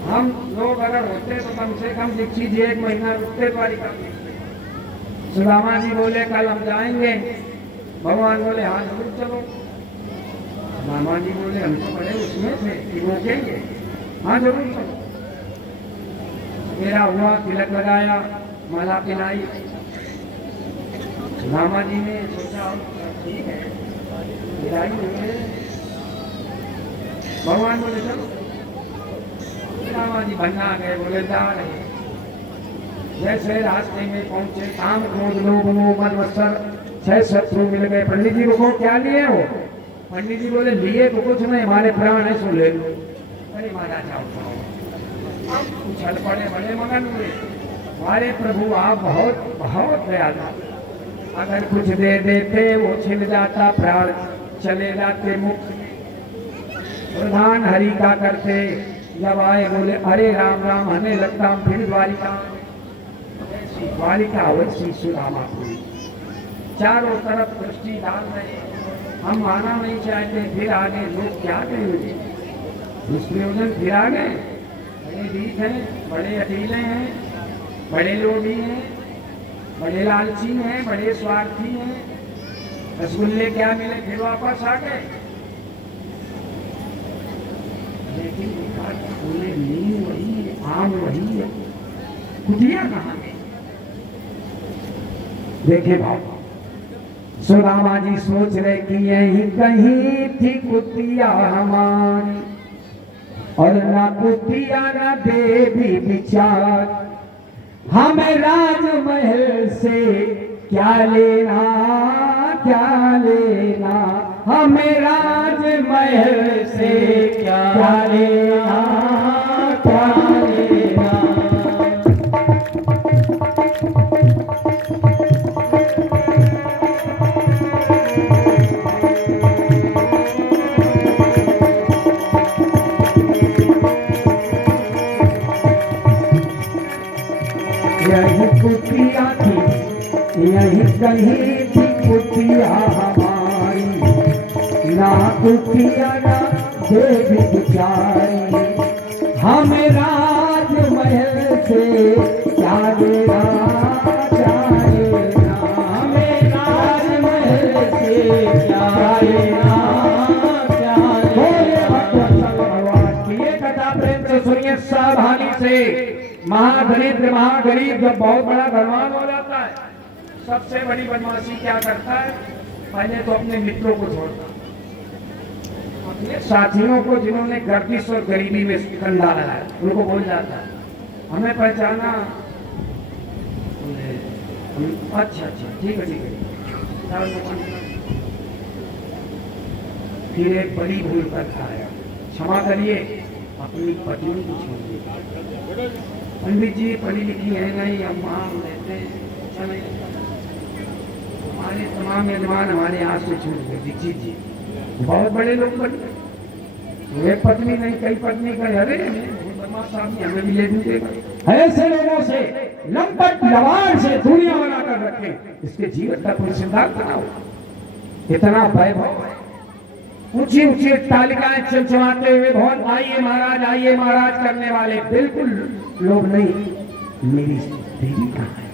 हम लोग अगर होते तो कम से कम दीक्षित जी 1 महीना रुकते द्वारिका। सुदामा जी बोले कल हम जाएंगे। भगवान बोले हाँ जरूर चलो। मामा जी बोले हम तो बड़े उसमें थे कि रोकेंगे, हाँ जरूर चलो। मेरा हुआ, तिलक लगाया, माला पहनाई। मामा जी ने सोचा ठीक है विदाई होंगे। भगवान बोले चलो। मामा जी बनना गए, बोले जा रहे। जैसे रास्ते में पहुंचे, काम क्रोध लोभ मोह मद मत्सर 6 शत्रु मिल गए। पंडित जी को क्या लिए हो? पंडित जी बोले लिए तो कुछ नहीं, हमारे प्राण है सो ले लो। अरे महाराज जाओ, उछल पड़े, बड़े मगन हुए। हमारे प्रभु आप बहुत बहुत दयालु, अगर कुछ दे देते वो छिल जाता, प्राण चले जाते मुक्त। प्रधान हरि का करते, जब आए बोले अरे राम राम, हमें लगता हम फिर द्वारिका। द्वारिका अवश्य सुदामा पूरी, चारों तरफ दृष्टि डाल रहे, हम आना नहीं चाहते, फिर आगे लोग क्या कहेंगे? दुष्प्रयोजन फिर आ गए। बड़े ढीठ हैं, बड़े अकेले हैं, बड़े लोभी हैं, बड़े लालची हैं, बड़े स्वार्थी हैं। रसगुल्ले क्या मिले, फिर वापस आ गए। लेकिन बोले नीम वही है, आम वही है, कुटिया कहाँ गई? देखे भाव, सुदामा जी सोच रहे कि यही कहीं थी कुतिया हमारी, और ना कुतिया ना देवी विचार। हमें राजमहल से क्या लेना, क्या लेना, हमें राजमहल से क्या लेना, क्या लेना। यही कुटिया थी, यही कहीं थी कुटिया हमारी, ना कुटिया ना देवी बिचारी। हमें राजमहल से क्या लेना, क्या लेना, हमें राजमहल से क्या लेना, क्या लेना। भगवान की ये कथा प्रेम से सुनिए, सावधानी से। महादरिद्र महागरीब जब बहुत बड़ा धनवान हो जाता है, सबसे बड़ी बदमाशी क्या करता है? पहले तो अपने मित्रों को छोड़ता, अपने साथियों को जिन्होंने गर्दिश और गरीबी में कंधा लगाया, उनको बोल जाता है हमें पहचाना। अच्छा अच्छा ठीक है, ठीक है। फिर एक बड़ी भूल कर खाया, क्षमा करिए, अपनी पत्नी को छोड़ दिया। पंडित जी पढ़ी लिखी है नहीं, हम वहाँ रहते हैं, अच्छा नहीं लगता। हमारे तमाम यजमान हमारे यहाँ से छूट गए। दीक्षित जी बहुत बड़े लोग बन गए, एक पत्नी नहीं कई पत्नी का, अरे बदमाश आदमी, हमें भी ले दूंगा। ऐसे लोगों से, लंपट लवाड़ से दुनिया बनाकर रखें, इसके जीवन का कोई सिद्धांत बनाओ। इतना वैभव है, ऊंची ऊंची तालिकाएं चमचमाते हुए बहुत आइए महाराज करने वाले, बिल्कुल लोग नहीं। मेरी देवी कहाँ है?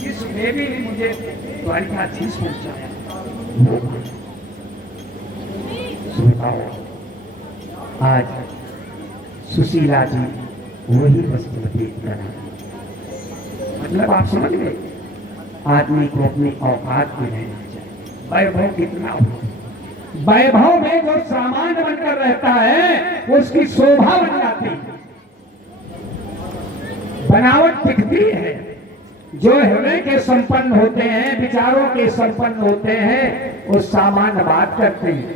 जिस देवी ने मुझे द्वारिकाधीश पहुंचाया, वो सुनाओ। आज सुशीला जी वही वस्त्र लपेट कर, मतलब आप समझ गए, आदमी को अपनी औकात में रहना चाहिए। वैभव कितना हो, वैभव में जो सामान बनकर रहता है उसकी शोभा बन जाती है, बनावट दिखती है। जो हृदय के संपन्न होते हैं, विचारों के संपन्न होते हैं, वो सामान्य बात करते हैं।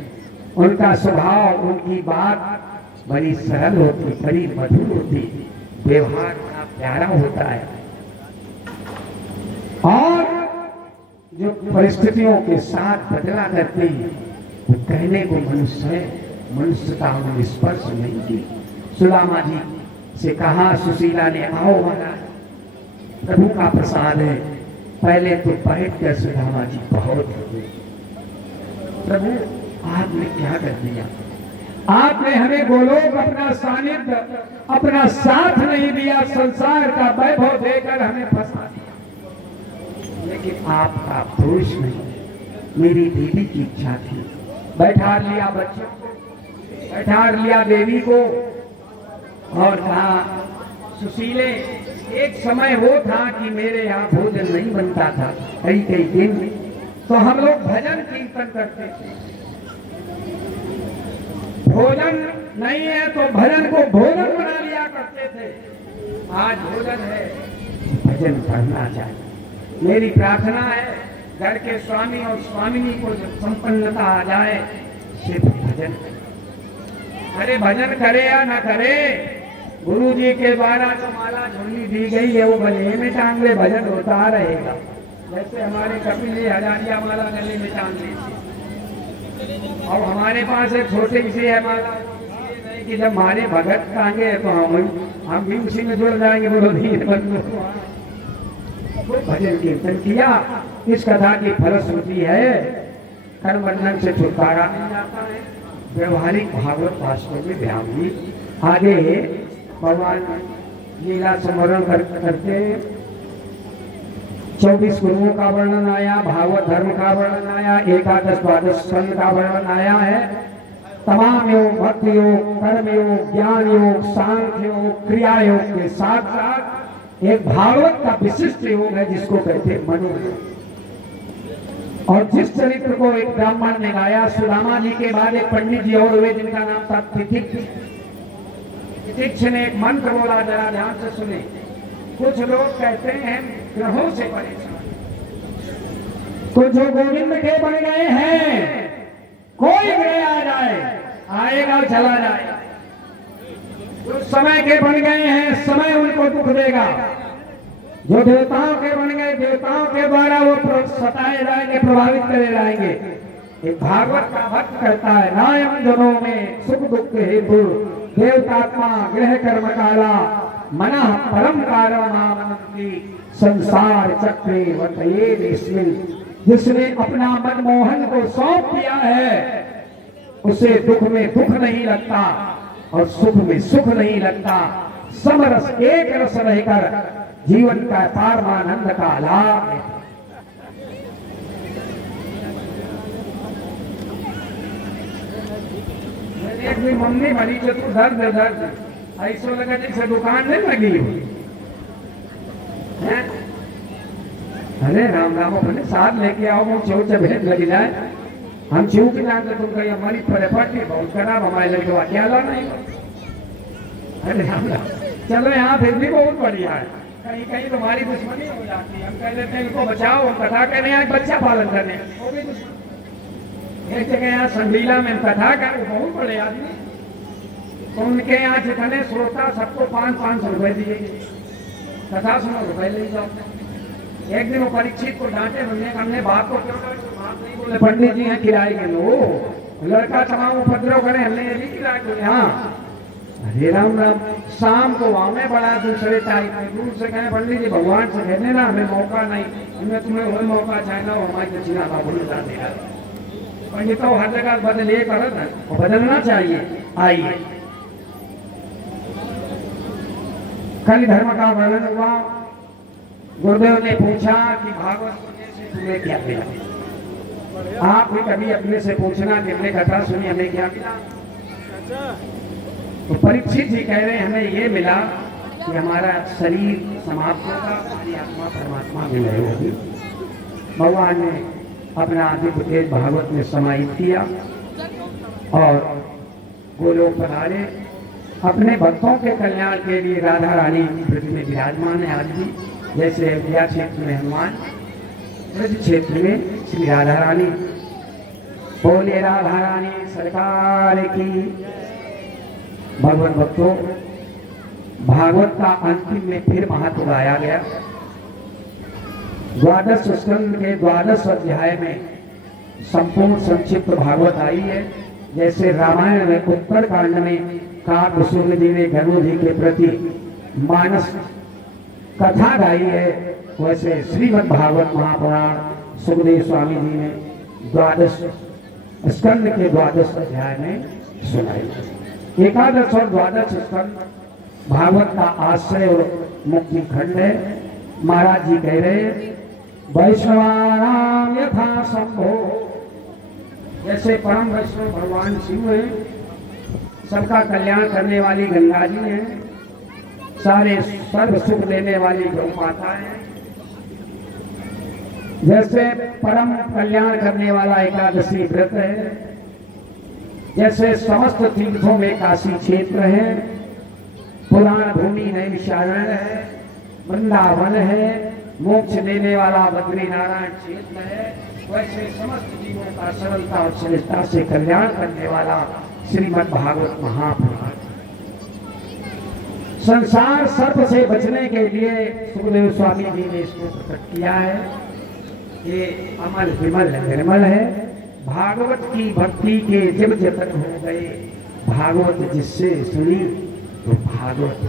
उनका स्वभाव, उनकी बात बड़ी सरल होती, बड़ी मधुर होती, व्यवहार बड़ा प्यारा होता है। और जो परिस्थितियों के साथ बदला करते हैं, वो कहने को मनुष्य है, मनुष्यता में स्पर्श नहीं की। सुदामा जी से कहा सुशीला ने, आओ महाराज, प्रभु का प्रसाद है, पहले तो बैठ कर। सुदामा जी बहुत प्रभु आपने क्या कर दिया? आपने हमें गोलोक अपना सानिध्य, अपना साथ नहीं दिया, संसार का वैभव देकर हमें फंसा दिया। लेकिन आपका दोष नहीं, मेरी देवी की इच्छा थी। बैठा लिया बच्चों को, बैठा लिया देवी को, और कहा सुशीले, एक समय वो था कि मेरे यहाँ भोजन नहीं बनता था, कई कई दिन, तो हम लोग भजन कीर्तन करते थे। भोजन नहीं है तो भजन को भोजन बना लिया करते थे। आज भोजन है, भजन पढ़ना चाहिए। मेरी प्रार्थना है, घर के स्वामी और स्वामिनी को जब संपन्नता आ जाए, सिर्फ भजन। अरे भजन करे या न करे, गुरु जी के द्वारा जो माला झोली दी गई है वो गले में टांग ले, भजन होता रहेगा। जैसे हमारे कपिल जी हजारिया माला गले में टांग ली थी, और हमारे पास एक छोटी सी है माला कि जब हमारे भगत टांगे तो हम भी उसी में जुड़ जाएंगे। बोलो धीरे भजन कीर्तन किया। इस कथा की फलश्रुति है कर्म बंधन से छुटकारा मिल जाता है। व्यवहारिक भागवत वास्तव में ध्यान दी। आगे भगवान लीला स्मरण करते 24 गुरुओं का वर्णन आया, भागवत धर्म का वर्णन आया, एकादश द्वादश स्कंद का वर्णन आया है। तमाम योग, भक्ति योग, कर्म योग, ज्ञान योग, सांख्य योग, क्रिया योग के साथ साथ एक भागवत का विशिष्ट योग है जिसको कहते हैं मनोयोग। और जिस चरित्र को एक ब्राह्मण ने गाया, सुदामा जी के बाद एक पंडित जी और हुए जिनका नाम था तितिक्ष। तितिक्ष ने एक मंत्र बोला, जरा ध्यान से सुने। कुछ लोग कहते हैं ग्रहों से परेशान, कुछ जो गोविंद के बन गए हैं, कोई ग्रह आ जाए, आएगा और चला जाए। जो समय के बन गए हैं, समय उनको दुख देगा। जो देवताओं के बन गए, देवताओं के द्वारा वो सताए जाएंगे, प्रभावित करे जाएंगे। एक भागवत का भक्त करता है, नायम जनों में सुख दुख हेतु देवतात्मा ग्रह कर्म काला मना परम कारणमामनंती संसार चक्रे वतये निस्मिल। जिसने अपना मनमोहन को सौंप दिया है, उसे दुख में दुख नहीं लगता और सुख में सुख नहीं लगता। समरस एक रस रहकर जीवन का पारमानंद का लाभ है। एक दिन मम्मी मरी जो तू दर्द दर्द ऐसा लगा जैसे दुकान नहीं लगी हो। अरे राम राम अपने साथ लेके आओ, वो चौचे भेद लग जाए। हम चूक जाए तो तुम कहीं हमारी परेपटी बहुत खराब, हमारे लड़के अकेला नहीं। अरे राम राम, चलो यहाँ फिर भी बहुत बढ़िया है। कहीं कहीं तुम्हारी दुश्मनी हो जाती है, हम कह देते हैं इनको बचाओ, हम कथा करने आए बच्चा पालन करने, वो भी दुश्मनी। एक जगह यहाँ संडीला में कथा कर, बहुत बड़े आदमी, तो उनके यहाँ जितने श्रोता सबको 500-500 रुपए दिए, कथा सुनो रुपए ले जाओ। एक दिन वो परीक्षित को डांटे, हमने बात को क्यों बात नहीं बोले, पंडित जी हैं किराए के लो, लड़का तमाम उपद्रव करे, हमने ये भी किराए को यहाँ। अरे राम राम, शाम को वहां बड़ा दूसरे टाइप में दूर से कहे पंडित जी भगवान से कहने ना, हमें मौका नहीं, हमें तुम्हें वो मौका चाहना हो, हमारी दक्षिणा का भूल जाते हैं। पंडितों हर जगह बदलिए करो ना, और बदलना चाहिए। आइए, कल धर्म का वर्णन हुआ। गुरुदेव ने पूछा कि भागवत से तुम्हें क्या मिला। आप भी कभी अपने से पूछना कि हमने कथा सुनी, हमें क्या मिला। तो परीक्षित जी कह रहे हैं हमें ये मिला कि हमारा शरीर समाप्त होगा, हमारी आत्मा परमात्मा मिल रही होगी। भगवान ने अपना दिव्य तेज भागवत में समाहित किया और गोलोक पधारे। अपने भक्तों के कल्याण के लिए राधा रानी पृथ्वी में विराजमान है। आज भी जैसे अयोध्या क्षेत्र में हनुमान, ब्रज क्षेत्र में श्री राधा रानी। बोले राधा रानी सरकार की। भगवान भक्तों, भागवत का अंतिम में फिर महत्व गाया गया। द्वादश स्कंद के द्वादश अध्याय में संपूर्ण संक्षिप्त भागवत आई है। जैसे रामायण में उत्तर कांड में काकभूषण जी ने धनु जी के प्रति मानस कथा गाई है, वैसे श्रीमद् भागवत महापुराण सुखदेव स्वामी जी ने द्वादश स्कंद के द्वादश अध्याय में सुनाई। एकादश और द्वादश स्कंद भागवत का आश्रय और मुक्ति खंड है। महाराज जी कह रहे वैष्णवानाम यथा संभो, जैसे परम वैष्णव भगवान शिव है, सबका कल्याण करने वाली गंगा जी है, सारे सर्व सुख देने वाली गौ माता है। जैसे परम कल्याण करने वाला एकादशी व्रत है, जैसे समस्त तीर्थों में काशी क्षेत्र है, पुराण भूमि नैमिषारण्य है, वृंदावन है, मोक्ष देने वाला बद्री नारायण क्षेत्र है, वैसे समस्त जीवों का सरलता और श्रेष्ठता से कल्याण करने वाला श्रीमद् भागवत महापुराण। संसार सर्प से बचने के लिए सुखदेव स्वामी जी ने इसको प्रकट किया है। ये अमल विमल निर्मल है। भागवत की भक्ति के जब जतन हो गए, भागवत जिससे सुनी तो भागवत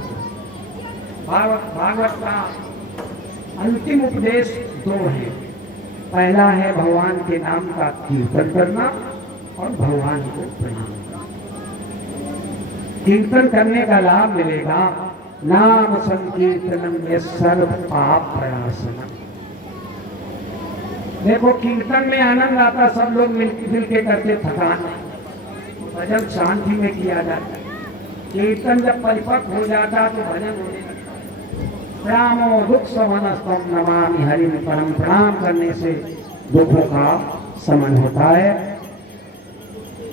का अंतिम उपदेश दो है। पहला है भगवान के नाम का कीर्तन करना और भगवान को प्रणाम करना। कीर्तन करने का लाभ मिलेगा, नाम संकीर्तनम में सर्व पाप प्रणाशनम। देखो कीर्तन में आनंद आता, सब लोग मिल के करते, थकान नहीं। भजन शांति में किया जाता है। कीर्तन जब परिपक्व हो जाता तो भजन होने लगता। रामो दुख समनस्तम नमामि हरिम परम। प्रणाम करने से दुखों का समन होता है।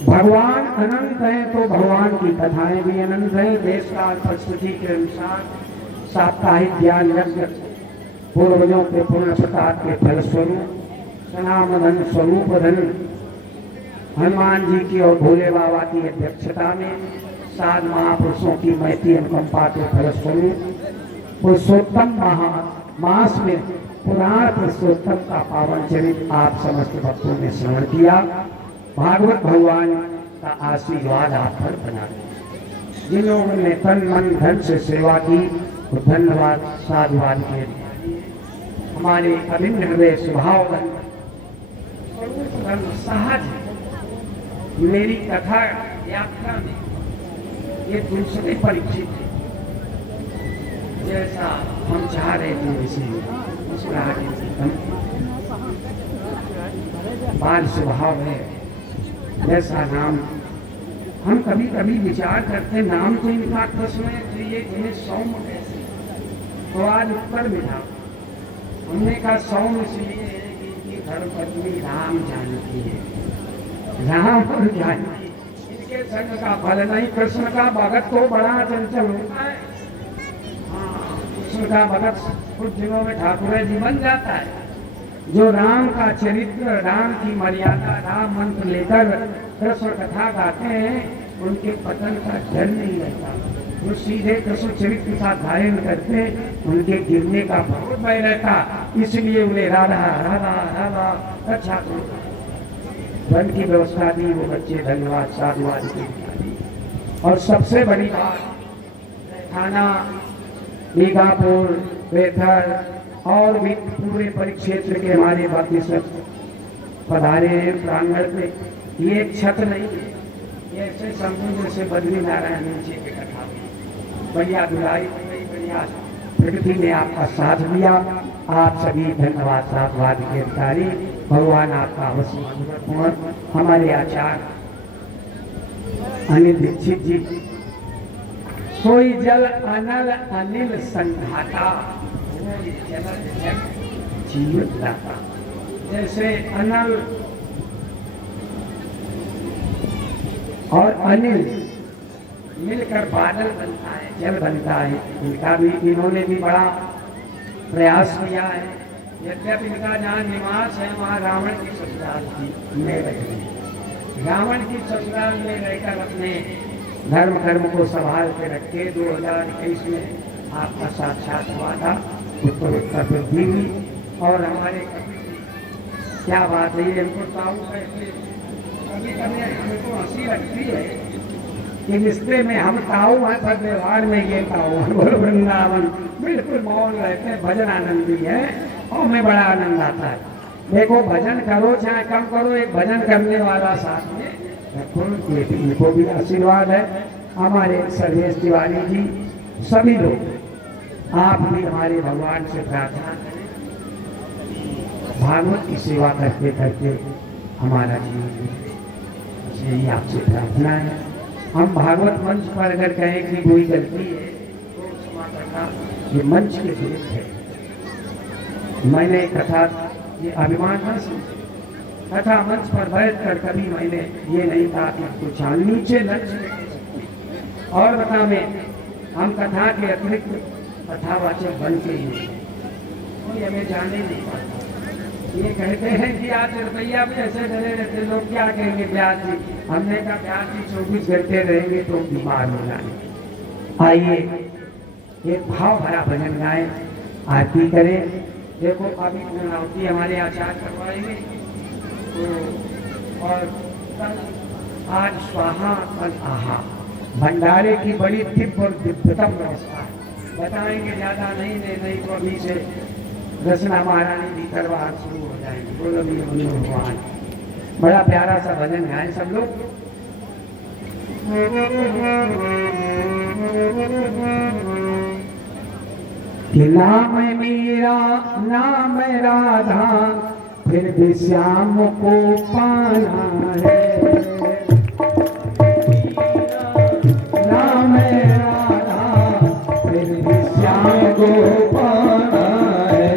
भगवान अनंत है तो भगवान की कथाएं भी अनंत है। देश काल परिस्थिति के अनुसार साप्ताहिक ज्ञान यज्ञ पूर्वजों के पुण्य प्रताप के फलस्वरूप सनामधन स्वरूप धन हनुमान जी की और भोले बाबा की अध्यक्षता में 7 महापुरुषों की मैत्री अनुकंपा के फलस्वरूप पुरुषोत्तम मास में पुराण पुरुषोत्तम का पावन चरित्र आप समस्त भक्तों ने श्रवण किया। भागवत भगवान का आशीर्वाद आप पर बना रहे। जिन लोगों ने तन मन धन से सेवा की तो धन्यवाद साधुवाद के हमारे अभिन्न हृदय स्वभाव सहज मेरी कथा यात्रा में ये दूसरे परीक्षित है। जैसा हम चाह रहे थे वैसे बाल स्वभाव है। जैसा नाम हम कभी कभी विचार करते, नाम तो इनका कृष्ण चाहिए जिन्हें सौम्य कैसे, तो आज उत्तर मिला। हमने कहा सौम्य इसलिए है कि इनकी धर्मपत्नी राम जानती है, राम पर जानती, इनके संग का फल नहीं। कृष्ण का भगत तो बड़ा चंचल होता है। कृष्ण का भगत कुछ दिनों में ठाकुर जी बन जाता है। जो राम का चरित्र, राम की मर्यादा, राम मंत्र लेकर कृष्ण कथा गाते हैं, उनके पतन का डर नहीं रहता। वो सीधे कृष्ण चरित्र का गायन करते, उनके गिरने का बहुत भय रहता। इसलिए उन्हें राधा राधा राधा अच्छा धन की व्यवस्था दी। वो बच्चे धन्यवाद साधुवाद की। और सबसे बड़ी बात, थाना बीघापुर बेथर और भी पूरे परिक्षेत्र के हमारे बाकी सब पधारे हैं प्रांगण पे। ये एक छत नहीं है, ये ऐसे समुद्र से बद्री नारायण नीचे के कथा बढ़िया धुलाई बढ़िया प्रकृति ने आपका साथ दिया। आप सभी धन्यवाद साधुवाद के अधिकारी। भगवान आपका अवश्य। हमारे आचार्य अनिल दीक्षित जी, सोई जल अनल अनिल संघाता जीवित लाता। जैसे अनल और अनिल मिलकर बादल बनता है, जल बनता है। इनका भी, इन्होंने भी बड़ा प्रयास किया है। यद्यपि इनका जहाँ निवास है वहाँ रावण की ससुराल में रहे। रावण की ससुराल में रहकर अपने धर्म कर्म को संभाल के रखे। 2021 में आपका साक्षात हुआ था, उत्तर वृद्धि हुई। और हमारे क्या बात है, इनको ताऊ कहते, कभी कभी हमको हंसी लगती है कि रिश्ते में हम ताऊ हैं पर व्यवहार में ये ताऊ हैं। वृंदावन बिल्कुल मौन रहते हैं, भजन आनंदी है और हमें बड़ा आनंद आता है। देखो भजन करो चाहे कम करो, एक भजन करने वाला साथ में रखो, इनको भी आशीर्वाद है। हमारे सर्वेश तिवारी जी, सभी लोग आप भी हमारे भगवान से प्रार्थना करें, भागवत की सेवा करते करते हमारा जीवन, यही आपसे प्रार्थना है। हम भागवत मंच पर अगर कहें कि कोई गलती है तो क्षमा करना, ये मंच के भेद है। मैंने कथा, ये अभिमान न समझे, कथा मंच पर बैठ कर कभी मैंने ये नहीं कहा कि कुछ नीचे लक्ष्य। और बता में हम कथा के अतिरिक्त कथावाचक बनते ही कोई हमें जाने नहीं पाता। ये कहते हैं कि आज रुपया भी ऐसे डरे रहते, लोग क्या कहेंगे ब्याज जी। हमने कहा ब्याज जी 24 घंटे रहेंगे तो बीमार हो जाएंगे। आइए एक भाव भरा भजन गाएं, आरती करें। देखो अभी पूर्णावती हमारे आचार्य करवाएंगे तो, और कल आज स्वाहा कल आहा भंडारे की बड़ी दिव्य और दिव्यतम व्यवस्था है। बताएंगे ज्यादा नहीं तो अभी से रचना महारानी की करवाहट शुरू हो जाएगी। बोलो भी भगवान। बड़ा प्यारा सा भजन है सब लोग। कि नाम मीरा नाम राधा फिर भी श्याम को पाना है। नाम राधा फिर भी श्याम को पाना है।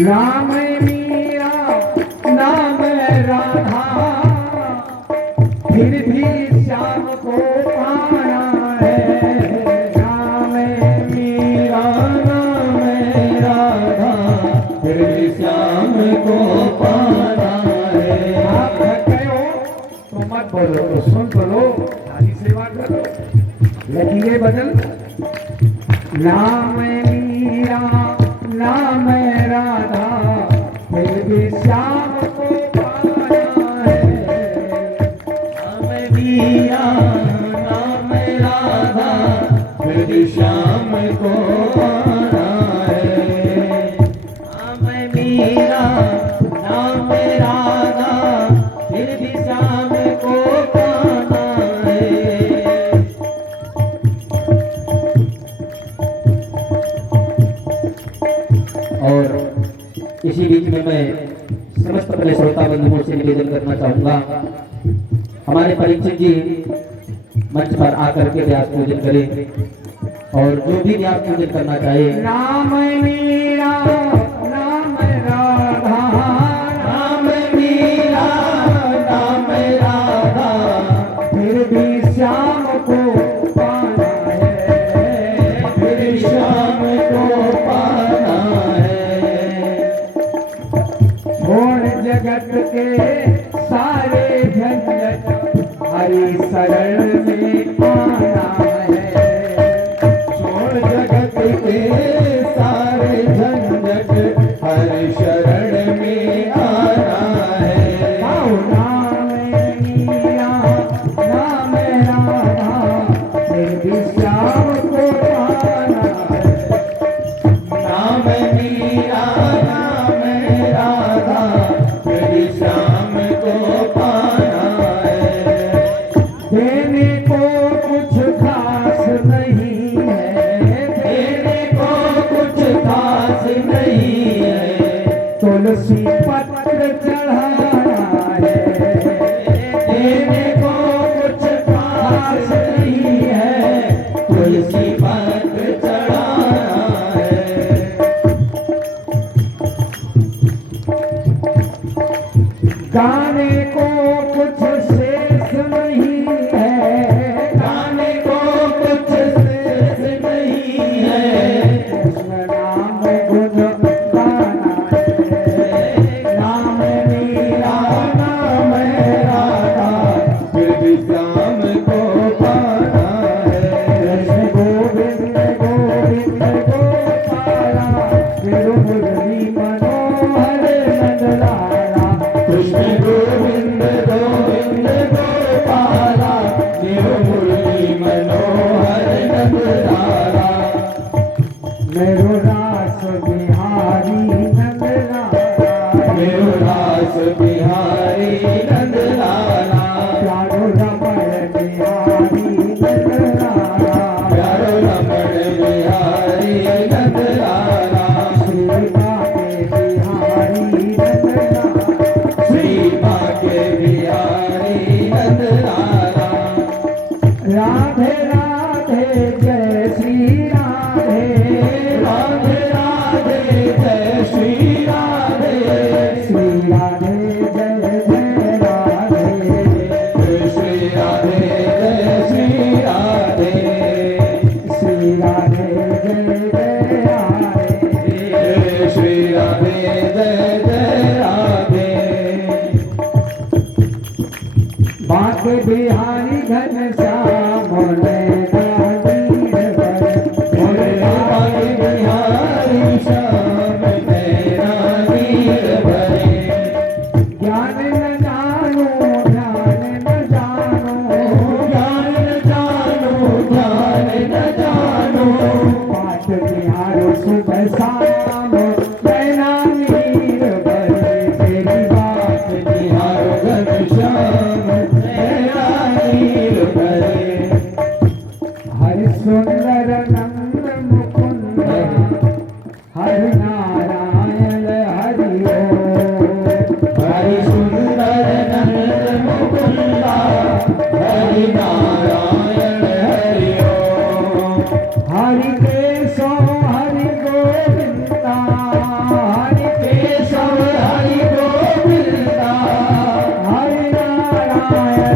नाम मीरा नाम राधा फिर भी श्याम को पाना है। नाम मीरा नाम राधा फिर भी श्याम को पाना है। आप थक गए हो तो मत बोलो, तो सुन तो लो, सारी सेवा करो। लगिए बदल। नाम मीरा नाम राधा फिर भी श्याम को पाना है। नाम मीरा नाम राधा फिर भी श्याम को पाना है। नाम मीरा नाम राधा फिर भी श्याम को पाना है। और इसी बीच में मैं समस्त अपने श्रोता बंधुओं से निवेदन करना चाहूंगा, हमारे परीक्षित जी मंच पर आकर के व्यास पूजन करें और जो भी व्यास पूजन करना चाहे। नाम मीरा नाम राधा नाम मीरा नाम राधा फिर भी श्याम को पाना है। फिर श्याम को पाना है। छोड़ जगत के सारे झंझट हरि शरण में आना है। छोड़ जगत के सारे झंझट हर शरण में आना है। नाम मीरा नाम राधा फिर भी श्याम को पाना है। नाम मीरा नाम राधा फिर श्याम को पाना है। देने को कुछ खास नहीं है। देने को कुछ खास नहीं है। तुलसी पत्र चढ़ाना है। देने को कुछ खास नहीं है। तुलसी पत्र चढ़ाना है। गाने को कुछ शेष नहीं है। गाने को कुछ शेष नहीं है। कृष्ण नाम गुण गाना है। नाम मीरा नाम राधा फिर भी श्याम को पाना है। कृष्ण गोविंद गोविंद गोपाला विरु मुरली मनोहर नंदलाला। कृष्ण गोविंद गोविंद गोपाला देव मुरली मनोहर नंदलाला। मेरो रास बिहारी नंदलाला। मेरो रास बिहारी नंदलाला। प्यारो रमण बिहारी नंदलाला। प्यारो रमण बिहारी नंदलाला। श्री बाके बिहारी नंदलाला। श्री बाके बिहारी नंदलाला। राधे राधे जय श्री राधे। राधे राधे जय श्री राधे। श्री राधे जय जय राधे। श्री राधे जय श्री राधे। श्री राधे जय जय राधे। श्री राधे जय जय राधे। बाके बिहारी घनश्याम मोरे दानीर बर। मोरे बाके बिहारी श्याम तेरा नीर भरे।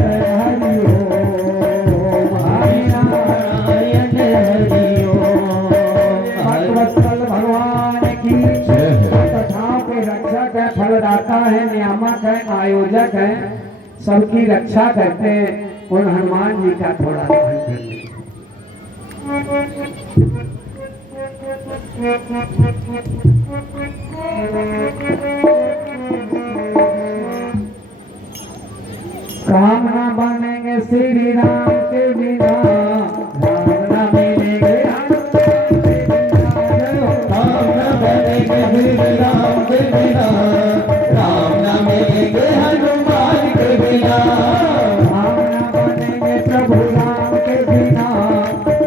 हरि ओम हरि नारायण हरि ओम भगवत्सल भगवान की कथाओं के रक्षक है, फलदाता है, नियामक है, आयोजक है, सबकी रक्षा करते हैं। उन हनुमान जी का थोड़ा ध्यान करने काम ना बनेंगे श्री राम के बिना, राम ना मिलेंगे हनुमान के बिना। राम न बनेंगे श्री राम के बिना, राम न मिलेंगे हनुमान के बिना। राम ना बनेंगे प्रभु राम के बिना,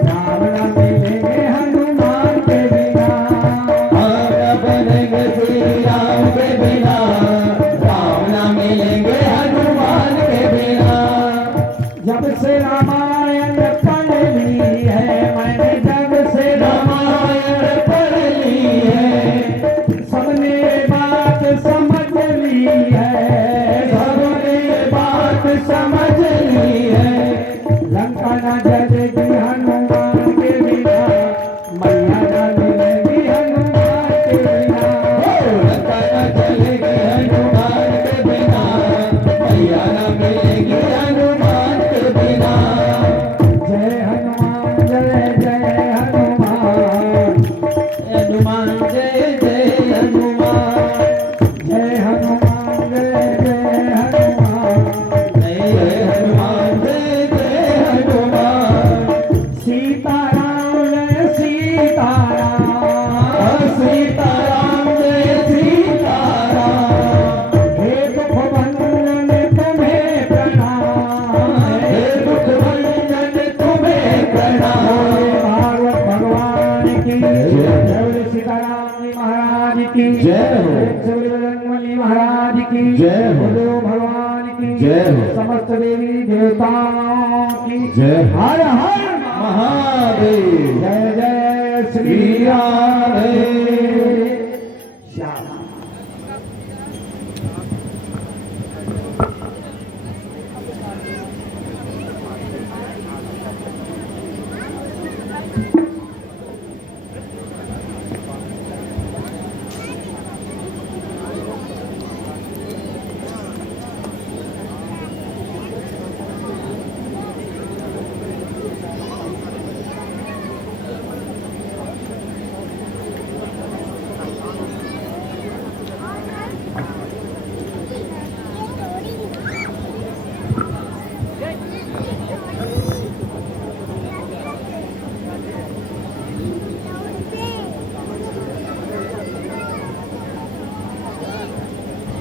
राम ना मिलेंगे हनुमान के बिना। राम न बनेंगे श्री राम के बिना, राम न मिलेंगे हनुमान के बिना। जब से रामायण पढ़ ली है मैंने, जब से रामायण पढ़ ली है, सबने बात समझ ली है, सबने बात समझ ली है। लंका न जलेगी हनुमान के बिना, मैया न मिलेगी हनुमान के बिना। लंका न चलेगी हनुमान के बिना, मैया न मिलेगी हनुमान के बिना। जय हनुमान जय जय हनुमान, हनुमान जय जय हनुमान, जय हनुमान जय जय हनुमान। जय हनुमान जय जय हनुमान। सीताराम जय सीताराम, सीताराम जय सीताराम। हे दुख भंजन तुम्हें प्रणाम, हे दुख भंजन तुम्हें प्रणाम। भागवत भगवान की जय, बोले सीताराम जी महाराज की जय हो। बोले बजरंगबली महाराज की जय हो। बोलो भगवान की जय हो। समस्त देवी देवताओं की जय हो। हर हर महादेव जय जय श्री श्री राधे। श्याम।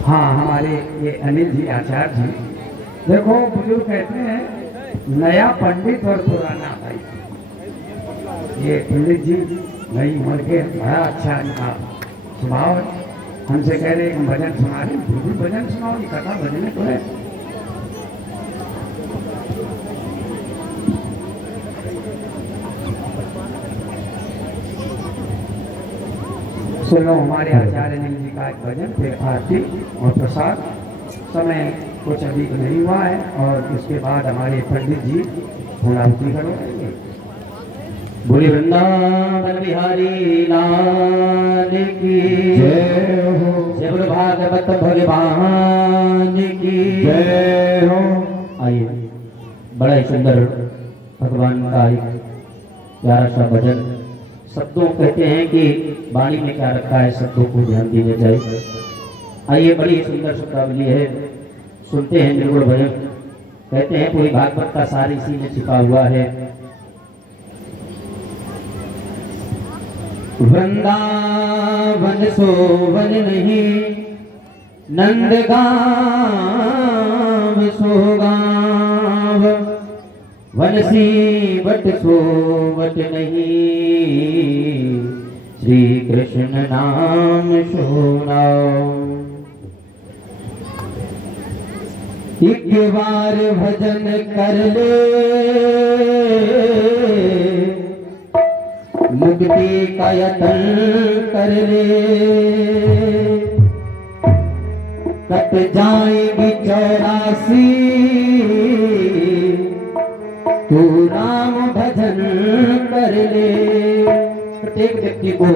हाँ, हमारे ये अनिल जी आचार्य जी, देखो बुजुर्ग कहते हैं नया पंडित और पुराना भाई। ये पंडित जी नई उम्र के, बड़ा अच्छा इनका स्वभाव है। हमसे कह रहे हम भजन सुना रहे, भी भजन सुनाओ, ये कथा भजन तो है। सुनो हमारे आचार्य अनिल जी का एक भजन, फिर आरती और प्रसाद। समय कुछ अधिक नहीं हुआ है और इसके बाद हमारे पंडित जी पूर्णाहुति करेंगे। बोले वृंदावन बिहारी लाल की जय हो। जय बोलो भागवत भगवान की जय हो। आइए, बड़ा ही सुंदर भगवान का एक प्यारा सा भजन। शब्दों कहते हैं कि वाणी में क्या रखा है, शब्दों को ध्यान देना चाहिए। आइए, बड़ी सुंदर शब्दावली है, सुनते हैं निर्गुण भजन। कहते हैं पूरी भागवत का सार इसी में छिपा हुआ है। वृंदावन सोवन नहीं, नंदगांव सोगांव, वनसी बट सोवट नहीं, श्री कृष्ण नाम सुनाओ। एक बार भजन कर ले, मुक्ति का यतन कर ले, कट जाएगी 84 व्यक्ति को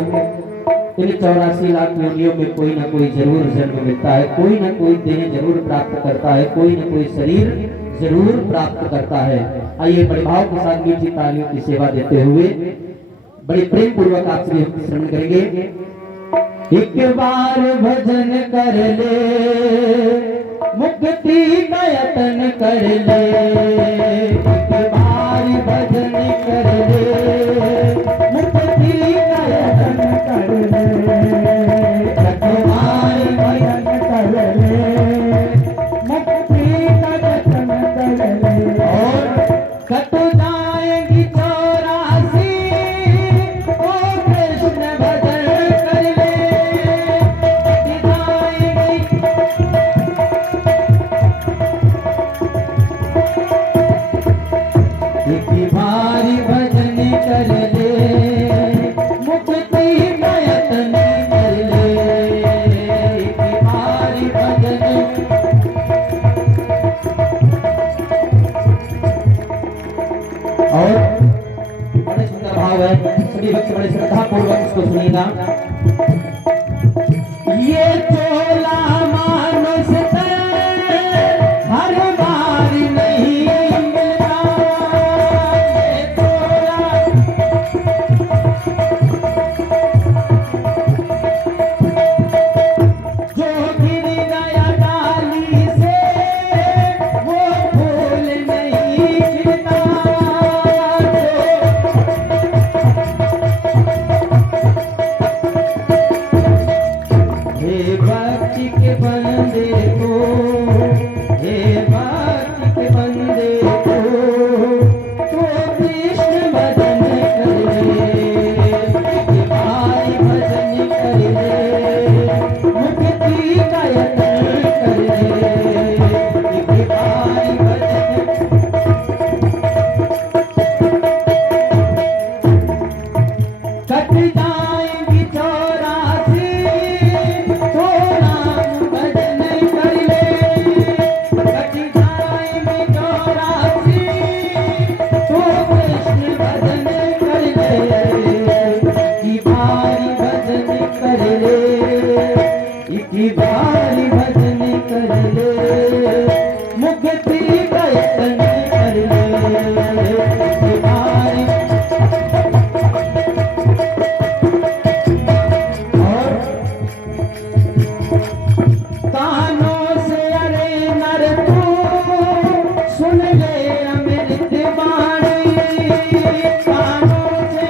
इन 84 लाख योनियों में कोई ना कोई जरूर जन्म मिलता है, कोई ना कोई देह जरूर प्राप्त करता है, कोई ना कोई शरीर जरूर प्राप्त करता है। आइए बड़े भाव के साथ मीठी तालियों की सेवा देते हुए बड़े प्रेम पूर्वक आपसे हम श्रवण करेंगे। एक बार भजन कर ले, मुक्ति का यत्न कर ले, एक बार भजन कर ले, मुक्ति का यत्न कर ले, एक बार भजन कर ले, मुक्ति का यत्न कर ले, और कट जाएगी 84 ओ कृष्ण भजन कर ले, कट जाएगी एक बारी भजन कर ले, मुक्ति का यत्न कर ले, एक बारी भजन। और बड़े सुंदर भाव है, सभी भक्त बड़े श्रद्धा पूर्वक इसको सुनिएगा। ये चोला मानुष हर बार नहीं मिलता, ये चोला जो गिर गया डाली से वो फूल नहीं खिलता, हे भक्ति के बंदे को, हे भक्ति के बंदे को, तो कृष्ण भजन कर ले, एक बार भजन कर ले, मुक्ति का यत्न कर ले, एक बार भजन। कट जाएंगी 84 तो राम भजन कर ले, कट जाएंगी 84 तो कृष्ण भजन कर ले, की बारी भजन कर ले, की बारी भजन कर ले, मुक्ति का यत्न कर ले, की बारी। और कानों से अरे नर तू सुन ले अमृत वाणी, कानों से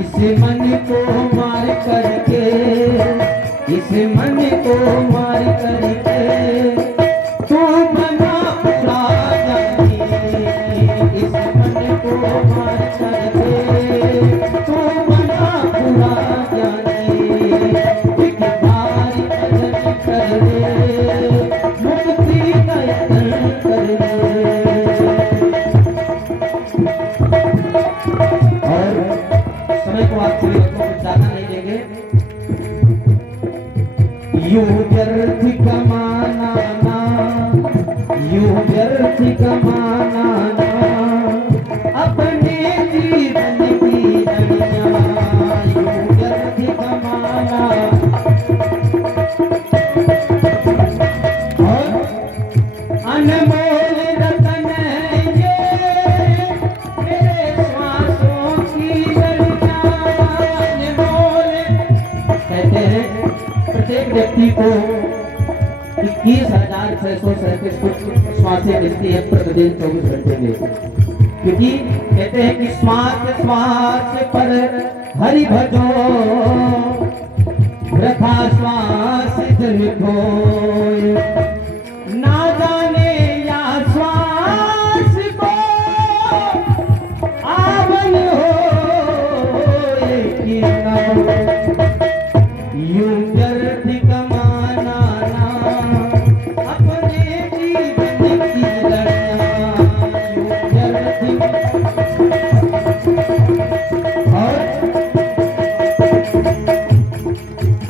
इस मन को मार करके, इस मन को मार करके तू बना पूरा ज्ञानी, इस मन को मार करके तू बना पूरा ज्ञानी, एक बार भजन कर ले, मुक्ति का यत्न कर ले। और समय को आप सभी भक्तों को ज्यादा नहीं देंगे। यूं व्यर्थ कमाना ना, यूं व्यर्थ कमाना ना, अपने जीवन की लड़ियां, यूं व्यर्थ कमाना। और अनमोल रतन है ये मेरे श्वासों की लड़ियां, अनमोल। कहते हैं प्रत्येक व्यक्ति को 21,637 कुछ श्वासें मिलती है प्रतिदिन 24 घंटे में, क्योंकि कहते हैं कि श्वास श्वास पर हरि भजो, वृथा श्वास जल खोए, ना जाने या श्वास को आवन होए कि ना हो, यूं व्यर्थ कमाना ना, अपने जीवन की